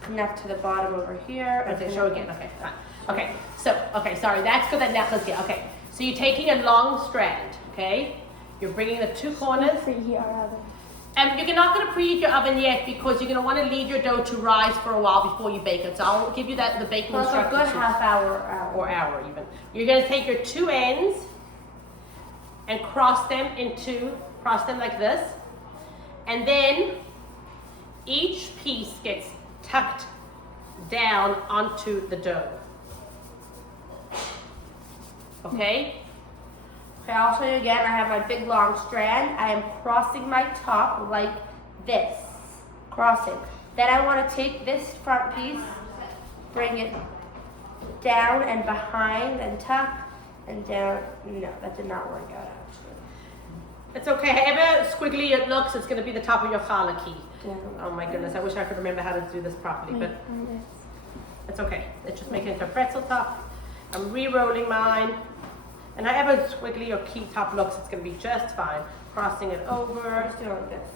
connect to the bottom over here. Okay, show again. Okay, fine. Okay, so, sorry, that's good that Nathan's here. Okay, so you're taking a long strand, okay? You're bringing the 2 corners. Preheat our oven. You're not going to preheat your oven yet because you're going to want to leave your dough to rise for a while before you bake it. So I'll give you the baking Well, it's a instructions. good half hour. Or hour even. You're going to take your 2 ends and cross them like this. And then each piece gets tucked down onto the dough. Okay? Okay, I'll show you again. I have my big long strand. I am crossing my top like this. Crossing. Then I want to take this front piece, bring it down and behind and tuck and down. No, that did not work out actually. It's okay. However squiggly it looks, it's going to be the top of your challah key. Down. Oh my goodness, I wish I could remember how to do this properly, but it's okay. Let's just make it into a pretzel top. I'm re-rolling mine. And however squiggly your key top looks, it's going to be just fine. Crossing it over. Just do it like this.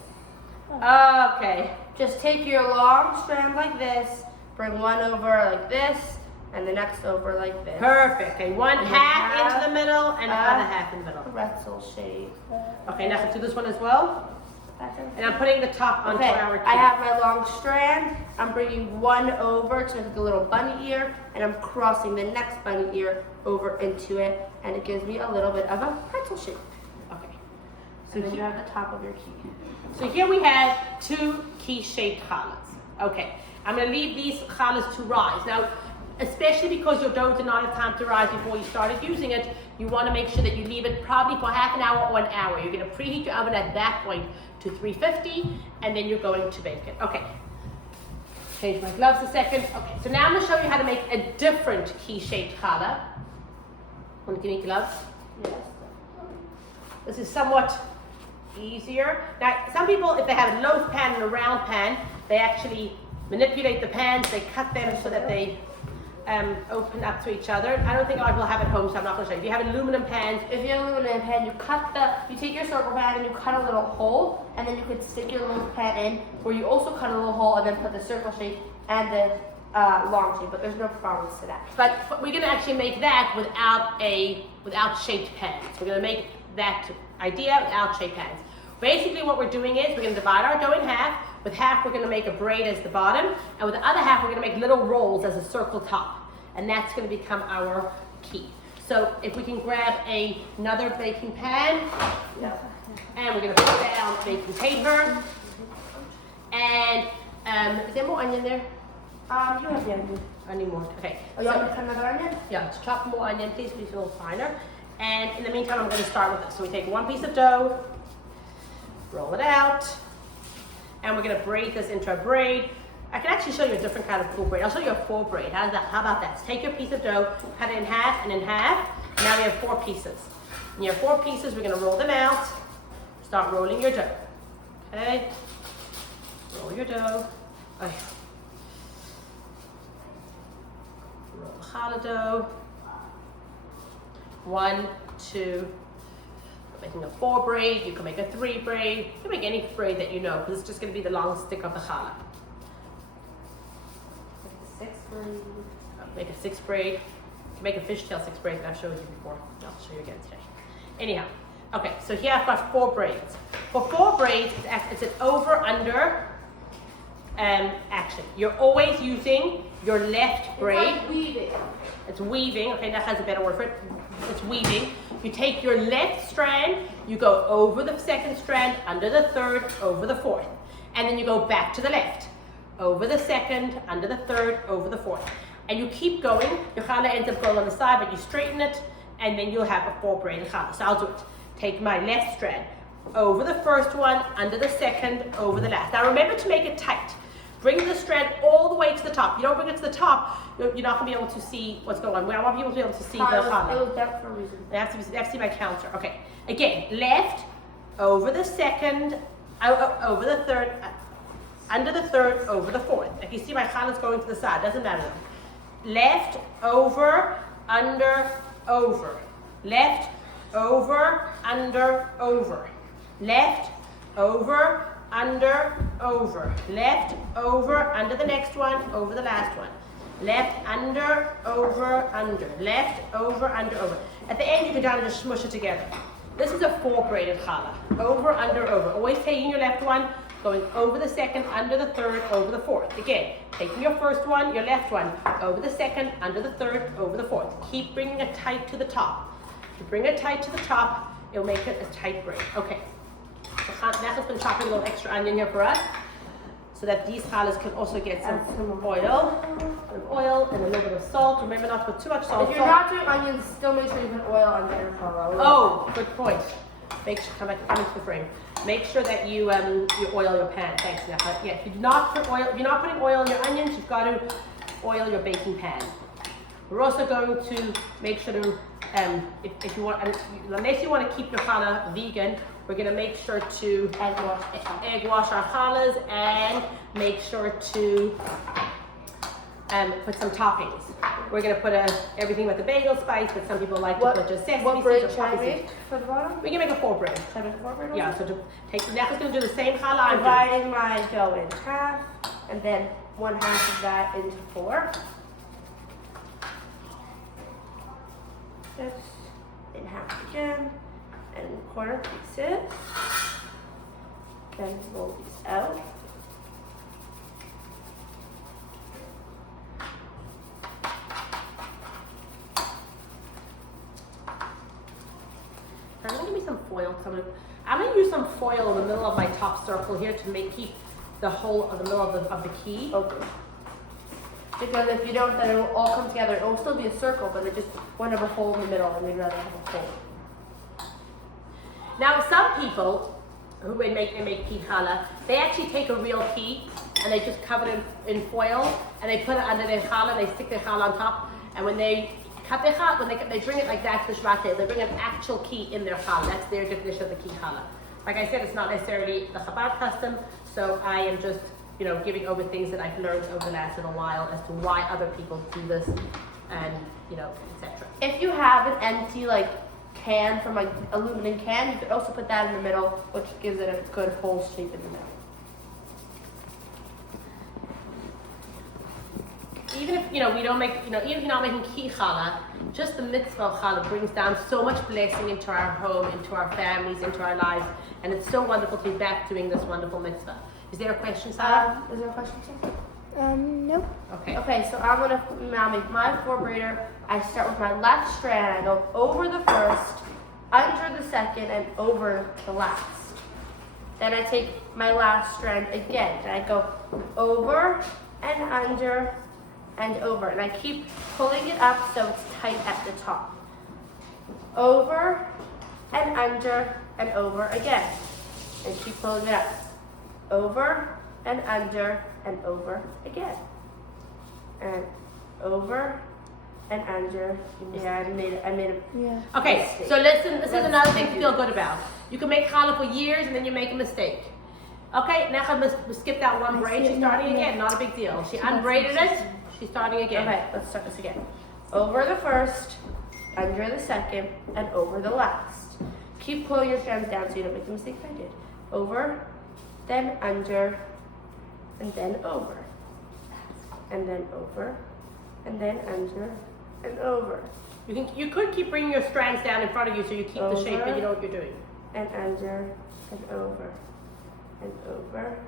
Okay. Just take your long strand like this, bring one over like this, and the next over like this. Perfect. Okay, one And half half, into the middle and the other half in the middle. Pretzel shape. Okay, now to do this one as well. And I'm putting the top onto Okay, our key. I have my long strand. I'm bringing one over to make like a little bunny ear, and I'm crossing the next bunny ear over into it, and it gives me a little bit of a pretzel shape. Okay. So then you have the top of your key. So here we have 2 key-shaped challahs. Okay, I'm going to leave these challahs to rise. Now, especially because your dough did not have time to rise before you started using it, you want to make sure that you leave it probably for half an hour or an hour. You're going to preheat your oven at that point to 350, and then you're going to bake it. Okay. Change my gloves a second. Okay, so now I'm going to show you how to make a different key-shaped challah. Want to give me gloves? Yes. This is somewhat easier. Now, some people, if they have a loaf pan and a round pan, they actually manipulate the pans, they cut them so that they open up to each other. I don't think I will have it home, so I'm not going to show you. If you have aluminum pans, If you have an aluminum pan, you take your circle pan and you cut a little hole, and then you could stick your little pan in, where you also cut a little hole and then put the circle shape and the long shape, but there's no problems to that. but we're going to actually make that without shaped pans. We're going to make that idea without shaped pans. Basically what we're doing is we're going to divide our dough in half. With half we're going to make a braid as the bottom, and with the other half we're going to make little rolls as a circle top. And that's going to become our key. So if we can grab another baking pan, and we're going to put down baking paper. And is there more onion there? You have the onion. I need more. Okay. Oh, you want me to cut another onion? Yeah, let's chop more onion, please, a little finer. And in the meantime, I'm going to start with this. So we take one piece of dough, roll it out, and we're going to braid this into a braid. I can actually show you a different kind of cool braid. I'll show you a 4 braid. How about that? So take your piece of dough, cut it in half and in half. And now we have 4 pieces. And you have 4 pieces. We're going to roll them out. Start rolling your dough. Okay. Roll your dough. Okay. Roll the challah dough. 1, 2. We're making a 4 braid. You can make a 3 braid. You can make any braid that you know, because it's just going to be the long stick of the challah. 6 braid. Make a 6 braid. You can make a fishtail 6 braid that I've showed you before. I'll show you again today. Anyhow, okay, so here I've got 4 braids. For 4 braids, it's an over-under action. You're always using your left braid. It's like weaving. It's weaving. Okay, that has a better word for it. It's weaving. You take your left strand, you go over the second strand, under the third, over the fourth. And then you go back to the left. Over the second, under the third, over the fourth. And you keep going. Your challah ends up going on the side, but you straighten it, and then you'll have a 4-braided challah. So I'll do it. Take my left strand, over the first one, under the second, over the last. Now remember to make it tight. Bring the strand all the way to the top. You don't bring it to the top, you're not going to be able to see what's going on. I want people to be able to see the challah. It was done for a reason. They have to see my counter. Okay. Again, left, over the second, over the third, under the third, over the fourth. Like you see my challah is going to the side. Doesn't matter though. Left, over, under, over. Left, over, under, over. Left, over, under, over. Left, over, under the next one, over the last one. Left, under, over, under. Left, over, under, over. At the end, you go down and just smush it together. This is a 4-braided challah. Over, under, over. Always taking your left one, going over the second, under the third, over the fourth. Again, taking your first one, your left one, over the second, under the third, over the fourth. Keep bringing it tight to the top. If you bring it tight to the top, it'll make it a tight braid. Okay. So Nach's been chopping a little extra onion here for us, so that these challahs can also get some oil and a little bit of salt. Remember not to put too much salt. If you're not doing onions, still make sure you put oil on your challah. Oh, good point. Make sure come into the frame. Make sure that you oil your pan. Thanks, Nacha. Yeah, if you're not putting oil in your onions, you've got to oil your baking pan. We're also going to make sure to if you want, unless you want to keep your challah vegan, we're going to make sure to egg wash our challahs and make sure to put some toppings. We're going to put everything with the bagel spice, but some people like to put just sesame what seeds braid or should I poppy make seeds. for the bottom? We can make a 4-braid. Should I make a 4-braid? Yeah, so to take, Nacha's going to do the same challah I'm doing. Dividing my dough in half, and then 1/2 of that into 4. This in half again, and corner pieces. Then roll these out. I'm going to give me some foil. I'm going to use some foil in the middle of my top circle here to keep the whole of the middle of the key. Okay. Because if you don't, then it will all come together. It will still be a circle, but it just won't have a hole in the middle, and we'd rather have a hole. Now, some people who make key challah, they actually take a real key and they just cover it in foil and they put it under their challah and they stick their challah on top. And when they cut their challah, when they bring it like that to the Shabbat, they bring an actual key in their challah. That's their definition of the key challah. Like I said, it's not necessarily the Chabad custom, so I am just giving over things that I've learned over the last little while as to why other people do this, and etc. If you have an empty can from aluminum can, you could also put that in the middle, which gives it a good hole shape in the middle. Even if we don't make even if you're not making key challah, just the mitzvah of challah brings down so much blessing into our home, into our families, into our lives, and it's so wonderful to be back doing this wonderful mitzvah. Is there a question, Sarah? Is there a question, Sarah? Nope. Okay. Okay, so I'm gonna now make my 4-braider. I start with my left strand. I go over the first, under the second, and over the last. Then I take my last strand again, and I go over and under and over, and I keep pulling it up so it's tight at the top. Over and under and over again, and keep pulling it up. Over and under and over again, and over and under. Yeah, I made it. Yeah. Okay, mistake. so listen, this is another thing to feel good about. You can make challah for years and then you make a mistake. Okay, Necha skipped out one braid. She's starting again, not a big deal. She unbraided it, she's starting again. Okay, let's start this again. Over the first, under the second, and over the last. Keep pulling your strands down so you don't make the mistake I did. Over, then under, and then over. And then over, and then under, and over. You could keep bringing your strands down in front of you so you keep the shape and you know what you're doing. And under, and over, and over,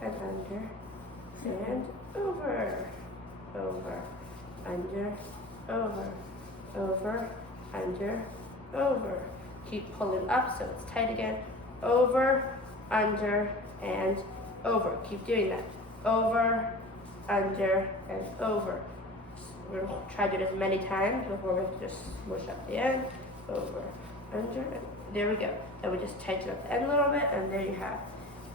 and under, and over, over, under, over, over, under, over. Keep pulling up so it's tight again. Over, under, and over. Keep doing that. Over, under, and over. We're going to try to do it as many times before we have to just smush up the end. Over, under, and there we go. And we just tighten up the end a little bit, and there you have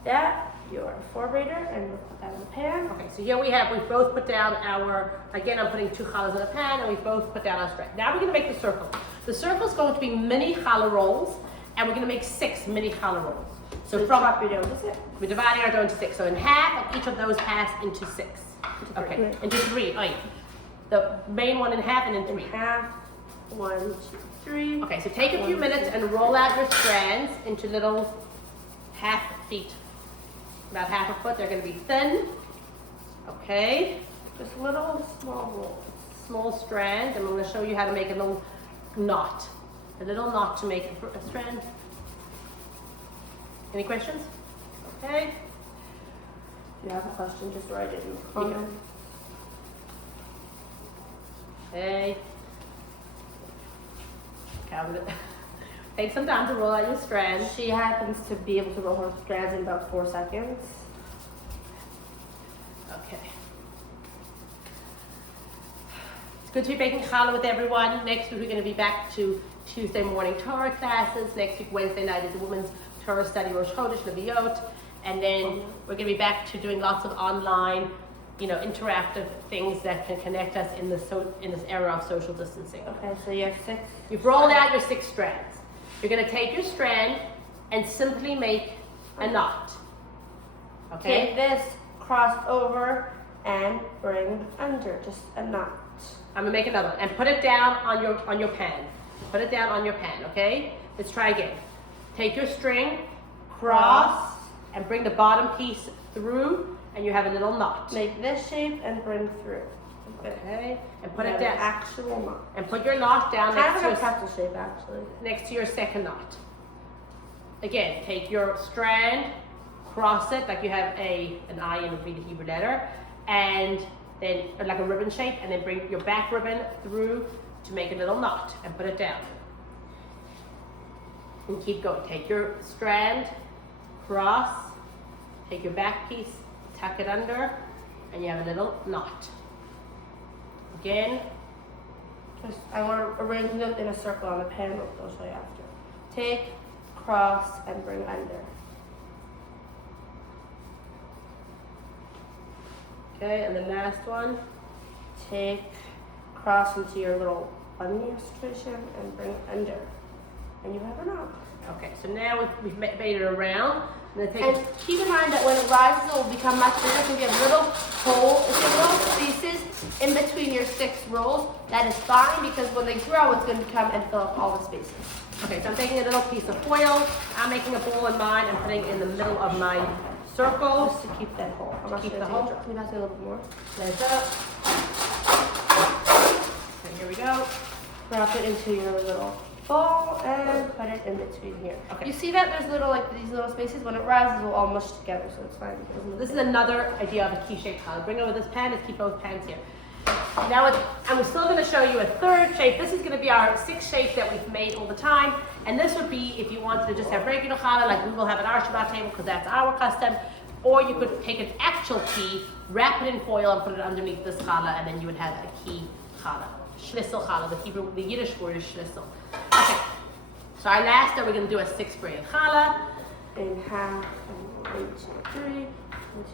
that. Your 4-braider, and we'll put that in the pan. Okay, so here we've both put down our, again, I'm putting 2 challahs in a pan, and we've both put down our strand. Now we're going to make the circle. The circle is going to be mini challah rolls, and we're going to make 6 mini challah rolls. So from drop your dough into 6. We're dividing our dough into 6. So in half, and each of those halves into 6. Okay, into 3. Right. The main one in half and in 3. In half. 1, 2, 3. Okay, so take a few minutes and roll out your strands into little half feet. About half a foot. They're going to be thin. Okay. Just little small rolls. Small strands. And I'm going to show you how to make a little knot. A little knot to make a strand. Any questions? Okay. If you have a question, just write it in the comments. Okay. Count it. Take some time to roll out your strands. She happens to be able to roll her strands in about 4 seconds. Okay. It's good to be baking challah with everyone. Next week we're going to be back to Tuesday morning Torah classes. Next week, Wednesday night is the women's Torah study, Rosh Chodesh, Leviot. And then we're going to be back to doing lots of online, interactive things that can connect us in this era of social distancing. Okay, so you have 6. You've rolled out your 6 strands. You're going to take your strand and simply make a knot. Okay? Take this, cross over, and bring under, just a knot. I'm going to make another one. And put it down on your pan. Put it down on your pan, okay? Let's try again. Take your string, cross, and bring the bottom piece through, and you have a little knot. Make this shape and bring through. Okay, and put You it have down. an actual knot. And put your knot down Kind next of to a pretzel shape, actually. next to your second knot. Again, take your strand, cross it like you have an I in a Greek Hebrew letter, and then like a ribbon shape, and then bring your back ribbon through to make a little knot and put it down. And keep going. Take your strand, cross, take your back piece, tuck it under, and you have a little knot. Again. I want to arrange them in a circle on the pan, I'll show you after. Take, cross, and bring under. Okay, and the last one. Take, cross into your little bunny situation and bring under. And you have a knot. Okay, so now we've made it around. And keep in mind that when it rises, it will become much bigger. So if you have little holes, if you have little spaces in between your 6 rolls, that is fine because when they grow, it's going to come and fill up all the spaces. Okay, so I'm taking a little piece of foil. I'm making a ball in mine and putting it in the middle of my circle. Just to keep that hole. To keep the hole. Can you pass me a little bit more? There's up. So here we go. Drop it into your little bowl and put it in between here. Okay. You see that there's these little spaces? When it rises, it will all mush together, so it's fine. This is another idea of a key-shaped challah. Bring over this pan. Let's keep both pans here. Now I'm still going to show you a third shape. This is going to be our 6th shape that we've made all the time. And this would be if you wanted to just have regular challah, like we will have at our Shabbat table, because that's our custom. Or you could take an actual key, wrap it in foil, and put it underneath this challah, and then you would have a key challah. Schlissel challah. The Yiddish word is schlissel. Okay. So our last day, we're going to do a 6-braid challah. In half, and 1, 2, 3, 1,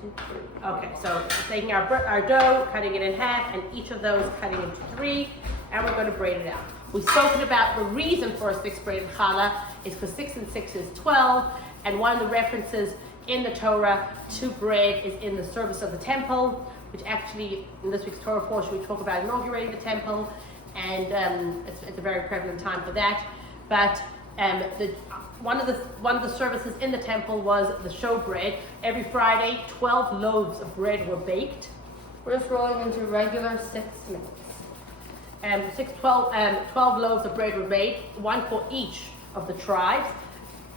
2, 3. Okay, so taking our dough, cutting it in half, and each of those cutting into 3, and we're going to braid it out. We've spoken about the reason for a 6-braid challah is because 6 and 6 is 12, and one of the references in the Torah to braid is in the service of the temple, which actually in this week's Torah portion we talk about inaugurating the temple, and it's a very prevalent time for that. But one of the services in the temple was the showbread. Every Friday, 12 loaves of bread were baked. We're just rolling into regular 6 minutes. 12 loaves of bread were made, one for each of the tribes.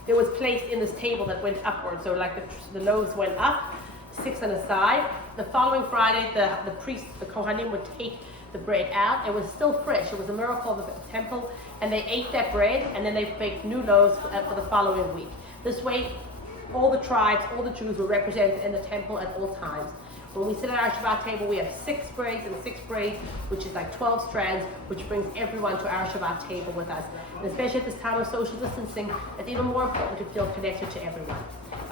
It was placed in this table that went upward, so like the loaves went up, 6 on a side, the following Friday, the priests, the Kohanim, would take the bread out. It was still fresh. It was a miracle of the temple, and they ate that bread, and then they baked new loaves for the following week. This way, all the tribes, all the Jews were represented in the temple at all times. When we sit at our Shabbat table, we have 6 braids and 6 braids, which is like 12 strands, which brings everyone to our Shabbat table with us. And especially at this time of social distancing, it's even more important to feel connected to everyone.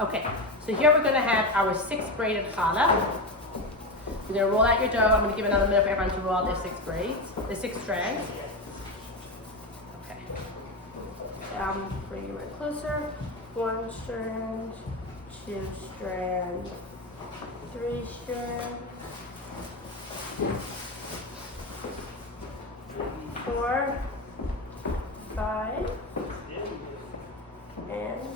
Okay, so here we're going to have our 6 braided challah. You're going to roll out your dough. I'm going to give another minute for everyone to roll out their 6 braids, their 6 strands. Okay. Bring you right closer. 1 strand, 2 strands, 3 strands, 4, 5, and 6.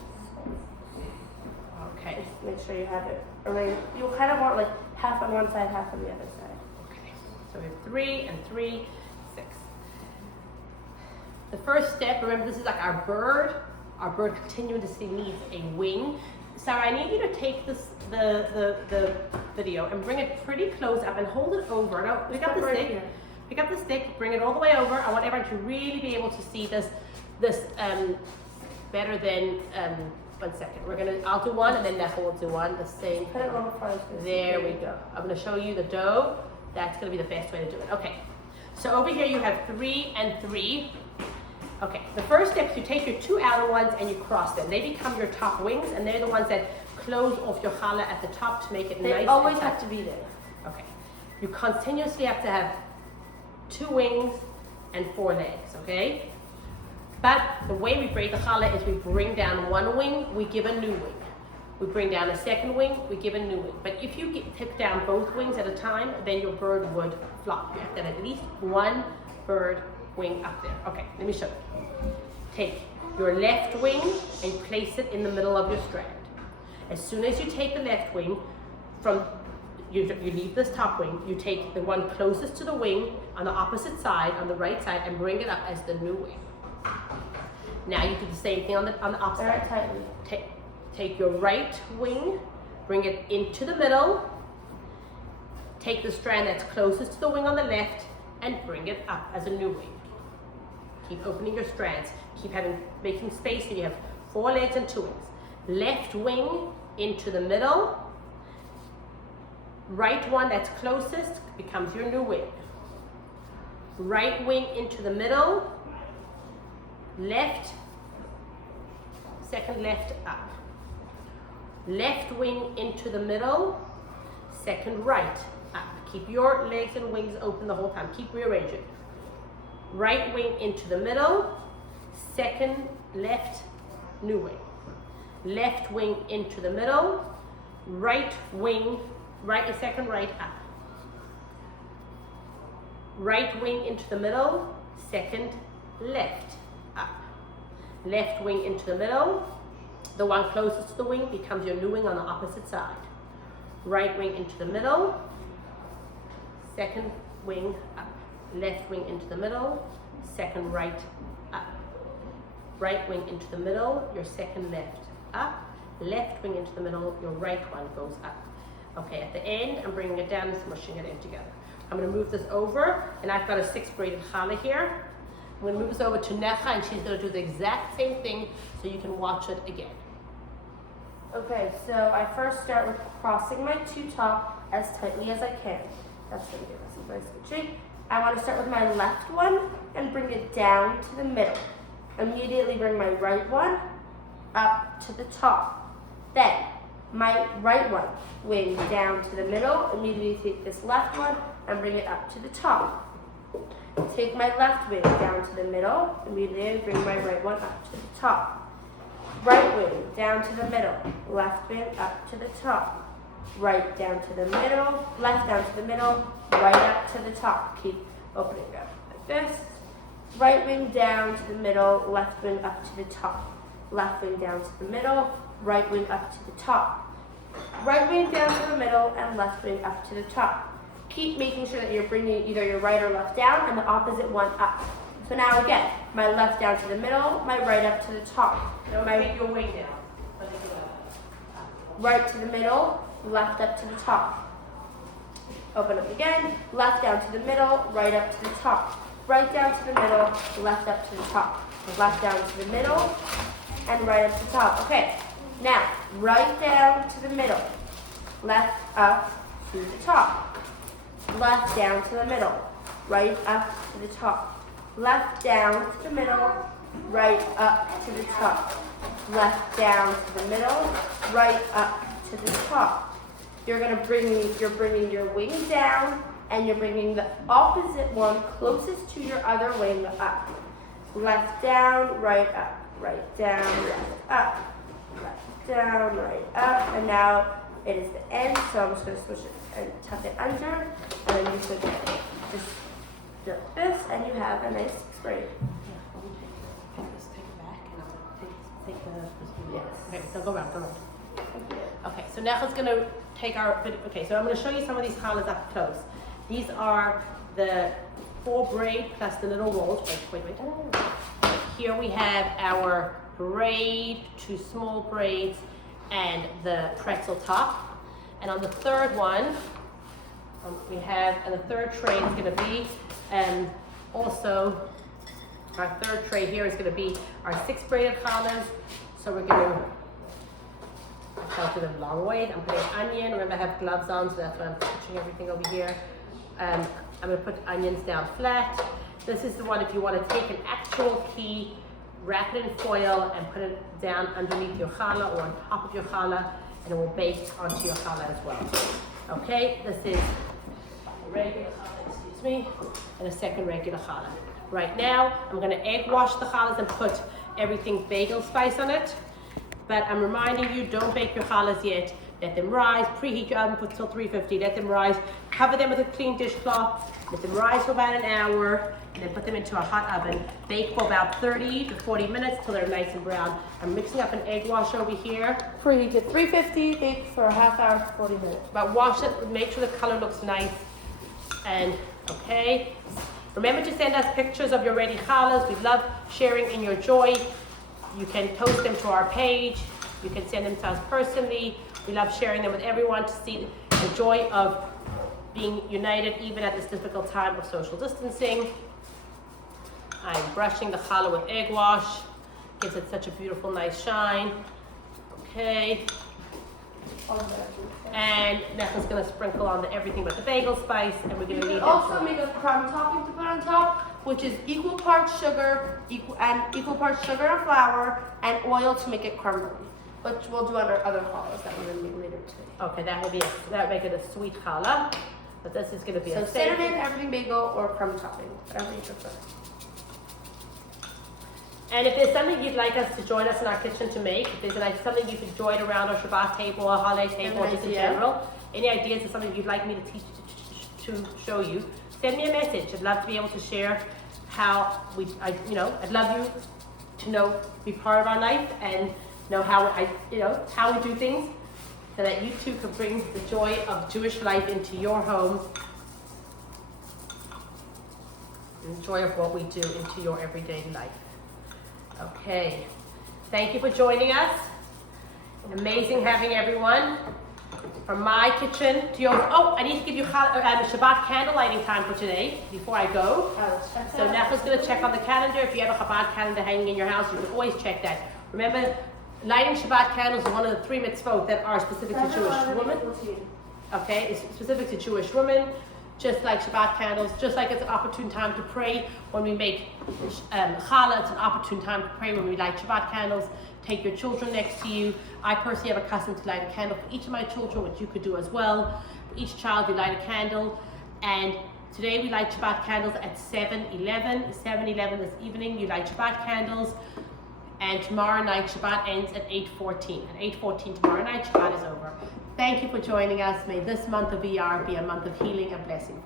Okay. Just make sure you have it. Or like, you kind of want like half on one side, half on the other side. Okay. So we have 3 and 3, 6. The first step, remember this is like our bird. Our bird continuously needs a wing. Sarah, I need you to take this the video and bring it pretty close up and hold it over. Now pick up the stick. Here. Pick up the stick, bring it all the way over. I want everyone to really be able to see this better than 1 second. I'll do one and then Nessa will do one. The same. Put it a little farther. There we go. I'm going to show you the dough. That's going to be the best way to do it. Okay. So over here you have 3 and 3. Okay, the first step is you take your 2 outer ones and you cross them. They become your top wings, and they're the ones that close off your challah at the top to make it nice. They always have to be there. Okay. You continuously have to have 2 wings and 4 legs, okay? But the way we braid the challah is we bring down 1 wing, we give a new wing. We bring down a 2nd wing, we give a new wing. But if you take down both wings at a time, then your bird would flop. You have to have at least 1 bird wing up there. Okay, let me show you. Take your left wing and place it in the middle of your strand. As soon as you take the left wing, you leave this top wing, you take the one closest to the wing on the opposite side, on the right side, and bring it up as the new wing. Now you do the same thing on the opposite Very side. tightly. Take your right wing, bring it into the middle, take the strand that's closest to the wing on the left, and bring it up as a new wing. Keep opening your strands. Keep making space so you have 4 legs and 2 wings. Left wing into the middle. Right one that's closest becomes your new wing. Right wing into the middle. Left, 2nd left up. Left wing into the middle. 2nd right up. Keep your legs and wings open the whole time. Keep rearranging. Right wing into the middle, 2nd left, new wing. Left wing into the middle, right wing, 2nd right up. Right wing into the middle, 2nd left up. Left wing into the middle, the one closest to the wing becomes your new wing on the opposite side. Right wing into the middle, 2nd wing up. Left wing into the middle, 2nd right up. Right wing into the middle, your 2nd left up. Left wing into the middle, your right one goes up. Okay, at the end, I'm bringing it down and smushing it in together. I'm going to move this over, and I've got a 6 braided challah here. I'm going to move this over to Necha, and she's going to do the exact same thing so you can watch it again. Okay, so I first start with crossing my 2 top as tightly as I can. That's going to give us a nice good shape. I want to start with my left one and bring it down to the middle. Immediately bring my right one up to the top. Then my right one wing down to the middle. Immediately take this left one and bring it up to the top. Take my left wing down to the middle. Immediately bring my right one up to the top. Right wing down to the middle. Left wing up to the top. Right down to the middle. Left down to the middle. Right up to the top. Keep opening up like this. Right wing down to the middle. Left wing up to the top. Left wing down to the middle. Right wing up to the top. Right wing down to the middle and left wing up to the top. Keep making sure that you're bringing either your right or left down and the opposite one up. So now again, my left down to the middle, my right up to the top. Take your wing down. Right to the middle, left up to the top. Open up again, left down to the middle, right up to the top. Right down to the middle, left up to the top. Left down to the middle, and right up to the top. Okay, now, right down to the middle, left up to the top. Left down to the middle, right up to the top. Left down to the middle, right up to the top. Left down to the middle, right up to the top. You're bringing your wing down, and you're bringing the opposite one closest to your other wing up. Left down, right up, right down, left up, left down, right up, and now it is the end, so I'm just going to switch it and tuck it under, and then you could just do this, and you have a nice braid. Just take it back, and I'll take the. Yes. Okay, so go around, go around. Okay, so now it's going to take our, okay, so I'm going to show you some of these challahs up close. These are the 4 braid plus the little rolls. Wait. Here we have our braid, 2 small braids, and the pretzel top. And on the third one, we have, and the third tray is going to be, also, our third tray here is going to be our 6 braided challahs. So we're going to, I'll do them a long way. I'm putting onion. Remember, I have gloves on, so that's why I'm stitching everything over here. I'm going to put onions down flat. This is the one if you want to take an actual key, wrap it in foil, and put it down underneath your challah or on top of your challah, and it will bake onto your challah as well. Okay, this is a regular challah, excuse me, and a second regular challah. Right now, I'm going to egg wash the challahs and put everything bagel spice on it. But I'm reminding you, don't bake your challahs yet. Let them rise, preheat your oven till 350, let them rise, cover them with a clean dishcloth, let them rise for about an hour, and then put them into a hot oven. Bake for about 30 to 40 minutes till they're nice and brown. I'm mixing up an egg wash over here. Preheat to 350, bake for a half hour to 40 minutes. But wash it, make sure the color looks nice. And okay, remember to send us pictures of your ready challahs. We love sharing in your joy. You can post them to our page. You can send them to us personally. We love sharing them with everyone to see the joy of being united even at this difficult time of social distancing. I'm brushing the challah with egg wash. Gives it such a beautiful, nice shine. Okay. And Necha's going to sprinkle on everything but the bagel spice, and we're going to need also make a crumb topping to put on top, which is equal parts sugar, equal parts sugar and flour, and oil to make it crumbly, which we'll do under other challahs that we're going to make later today. Okay, that would make it a sweet challah, but this is going to be so a cinnamon, everything bagel, or crumb topping, whatever you prefer. And if there's something you'd like us to join us in our kitchen to make, if there's something you could join around our Shabbat table or holiday table, or just in general, any ideas of something you'd like me to teach to show you, send me a message. I'd love to be able to share how I'd love you to know, be part of our life and know how we do things, so that you too can bring the joy of Jewish life into your home, and the joy of what we do into your everyday life. Okay, thank you for joining us. Amazing having everyone. From my kitchen to yours. Oh, I need to give you Shabbat candle lighting time for today before I go. So Necha's going to check on the calendar. If you have a Shabbat calendar hanging in your house, you can always check that. Remember, lighting Shabbat candles is one of the 3 mitzvot that are specific to Jewish women. Okay, it's specific to Jewish women. Just like Shabbat candles, just like it's an opportune time to pray when we make challah, it's an opportune time to pray when we light Shabbat candles. Take your children next to you. I personally have a custom to light a candle for each of my children, which you could do as well. For each child, you light a candle. And today we light Shabbat candles at 7:11. 7:11 this evening, you light Shabbat candles. And tomorrow night, Shabbat ends at 8:14. At 8:14 tomorrow night, Shabbat is over. Thank you for joining us. May this month of ER be a month of healing and blessing.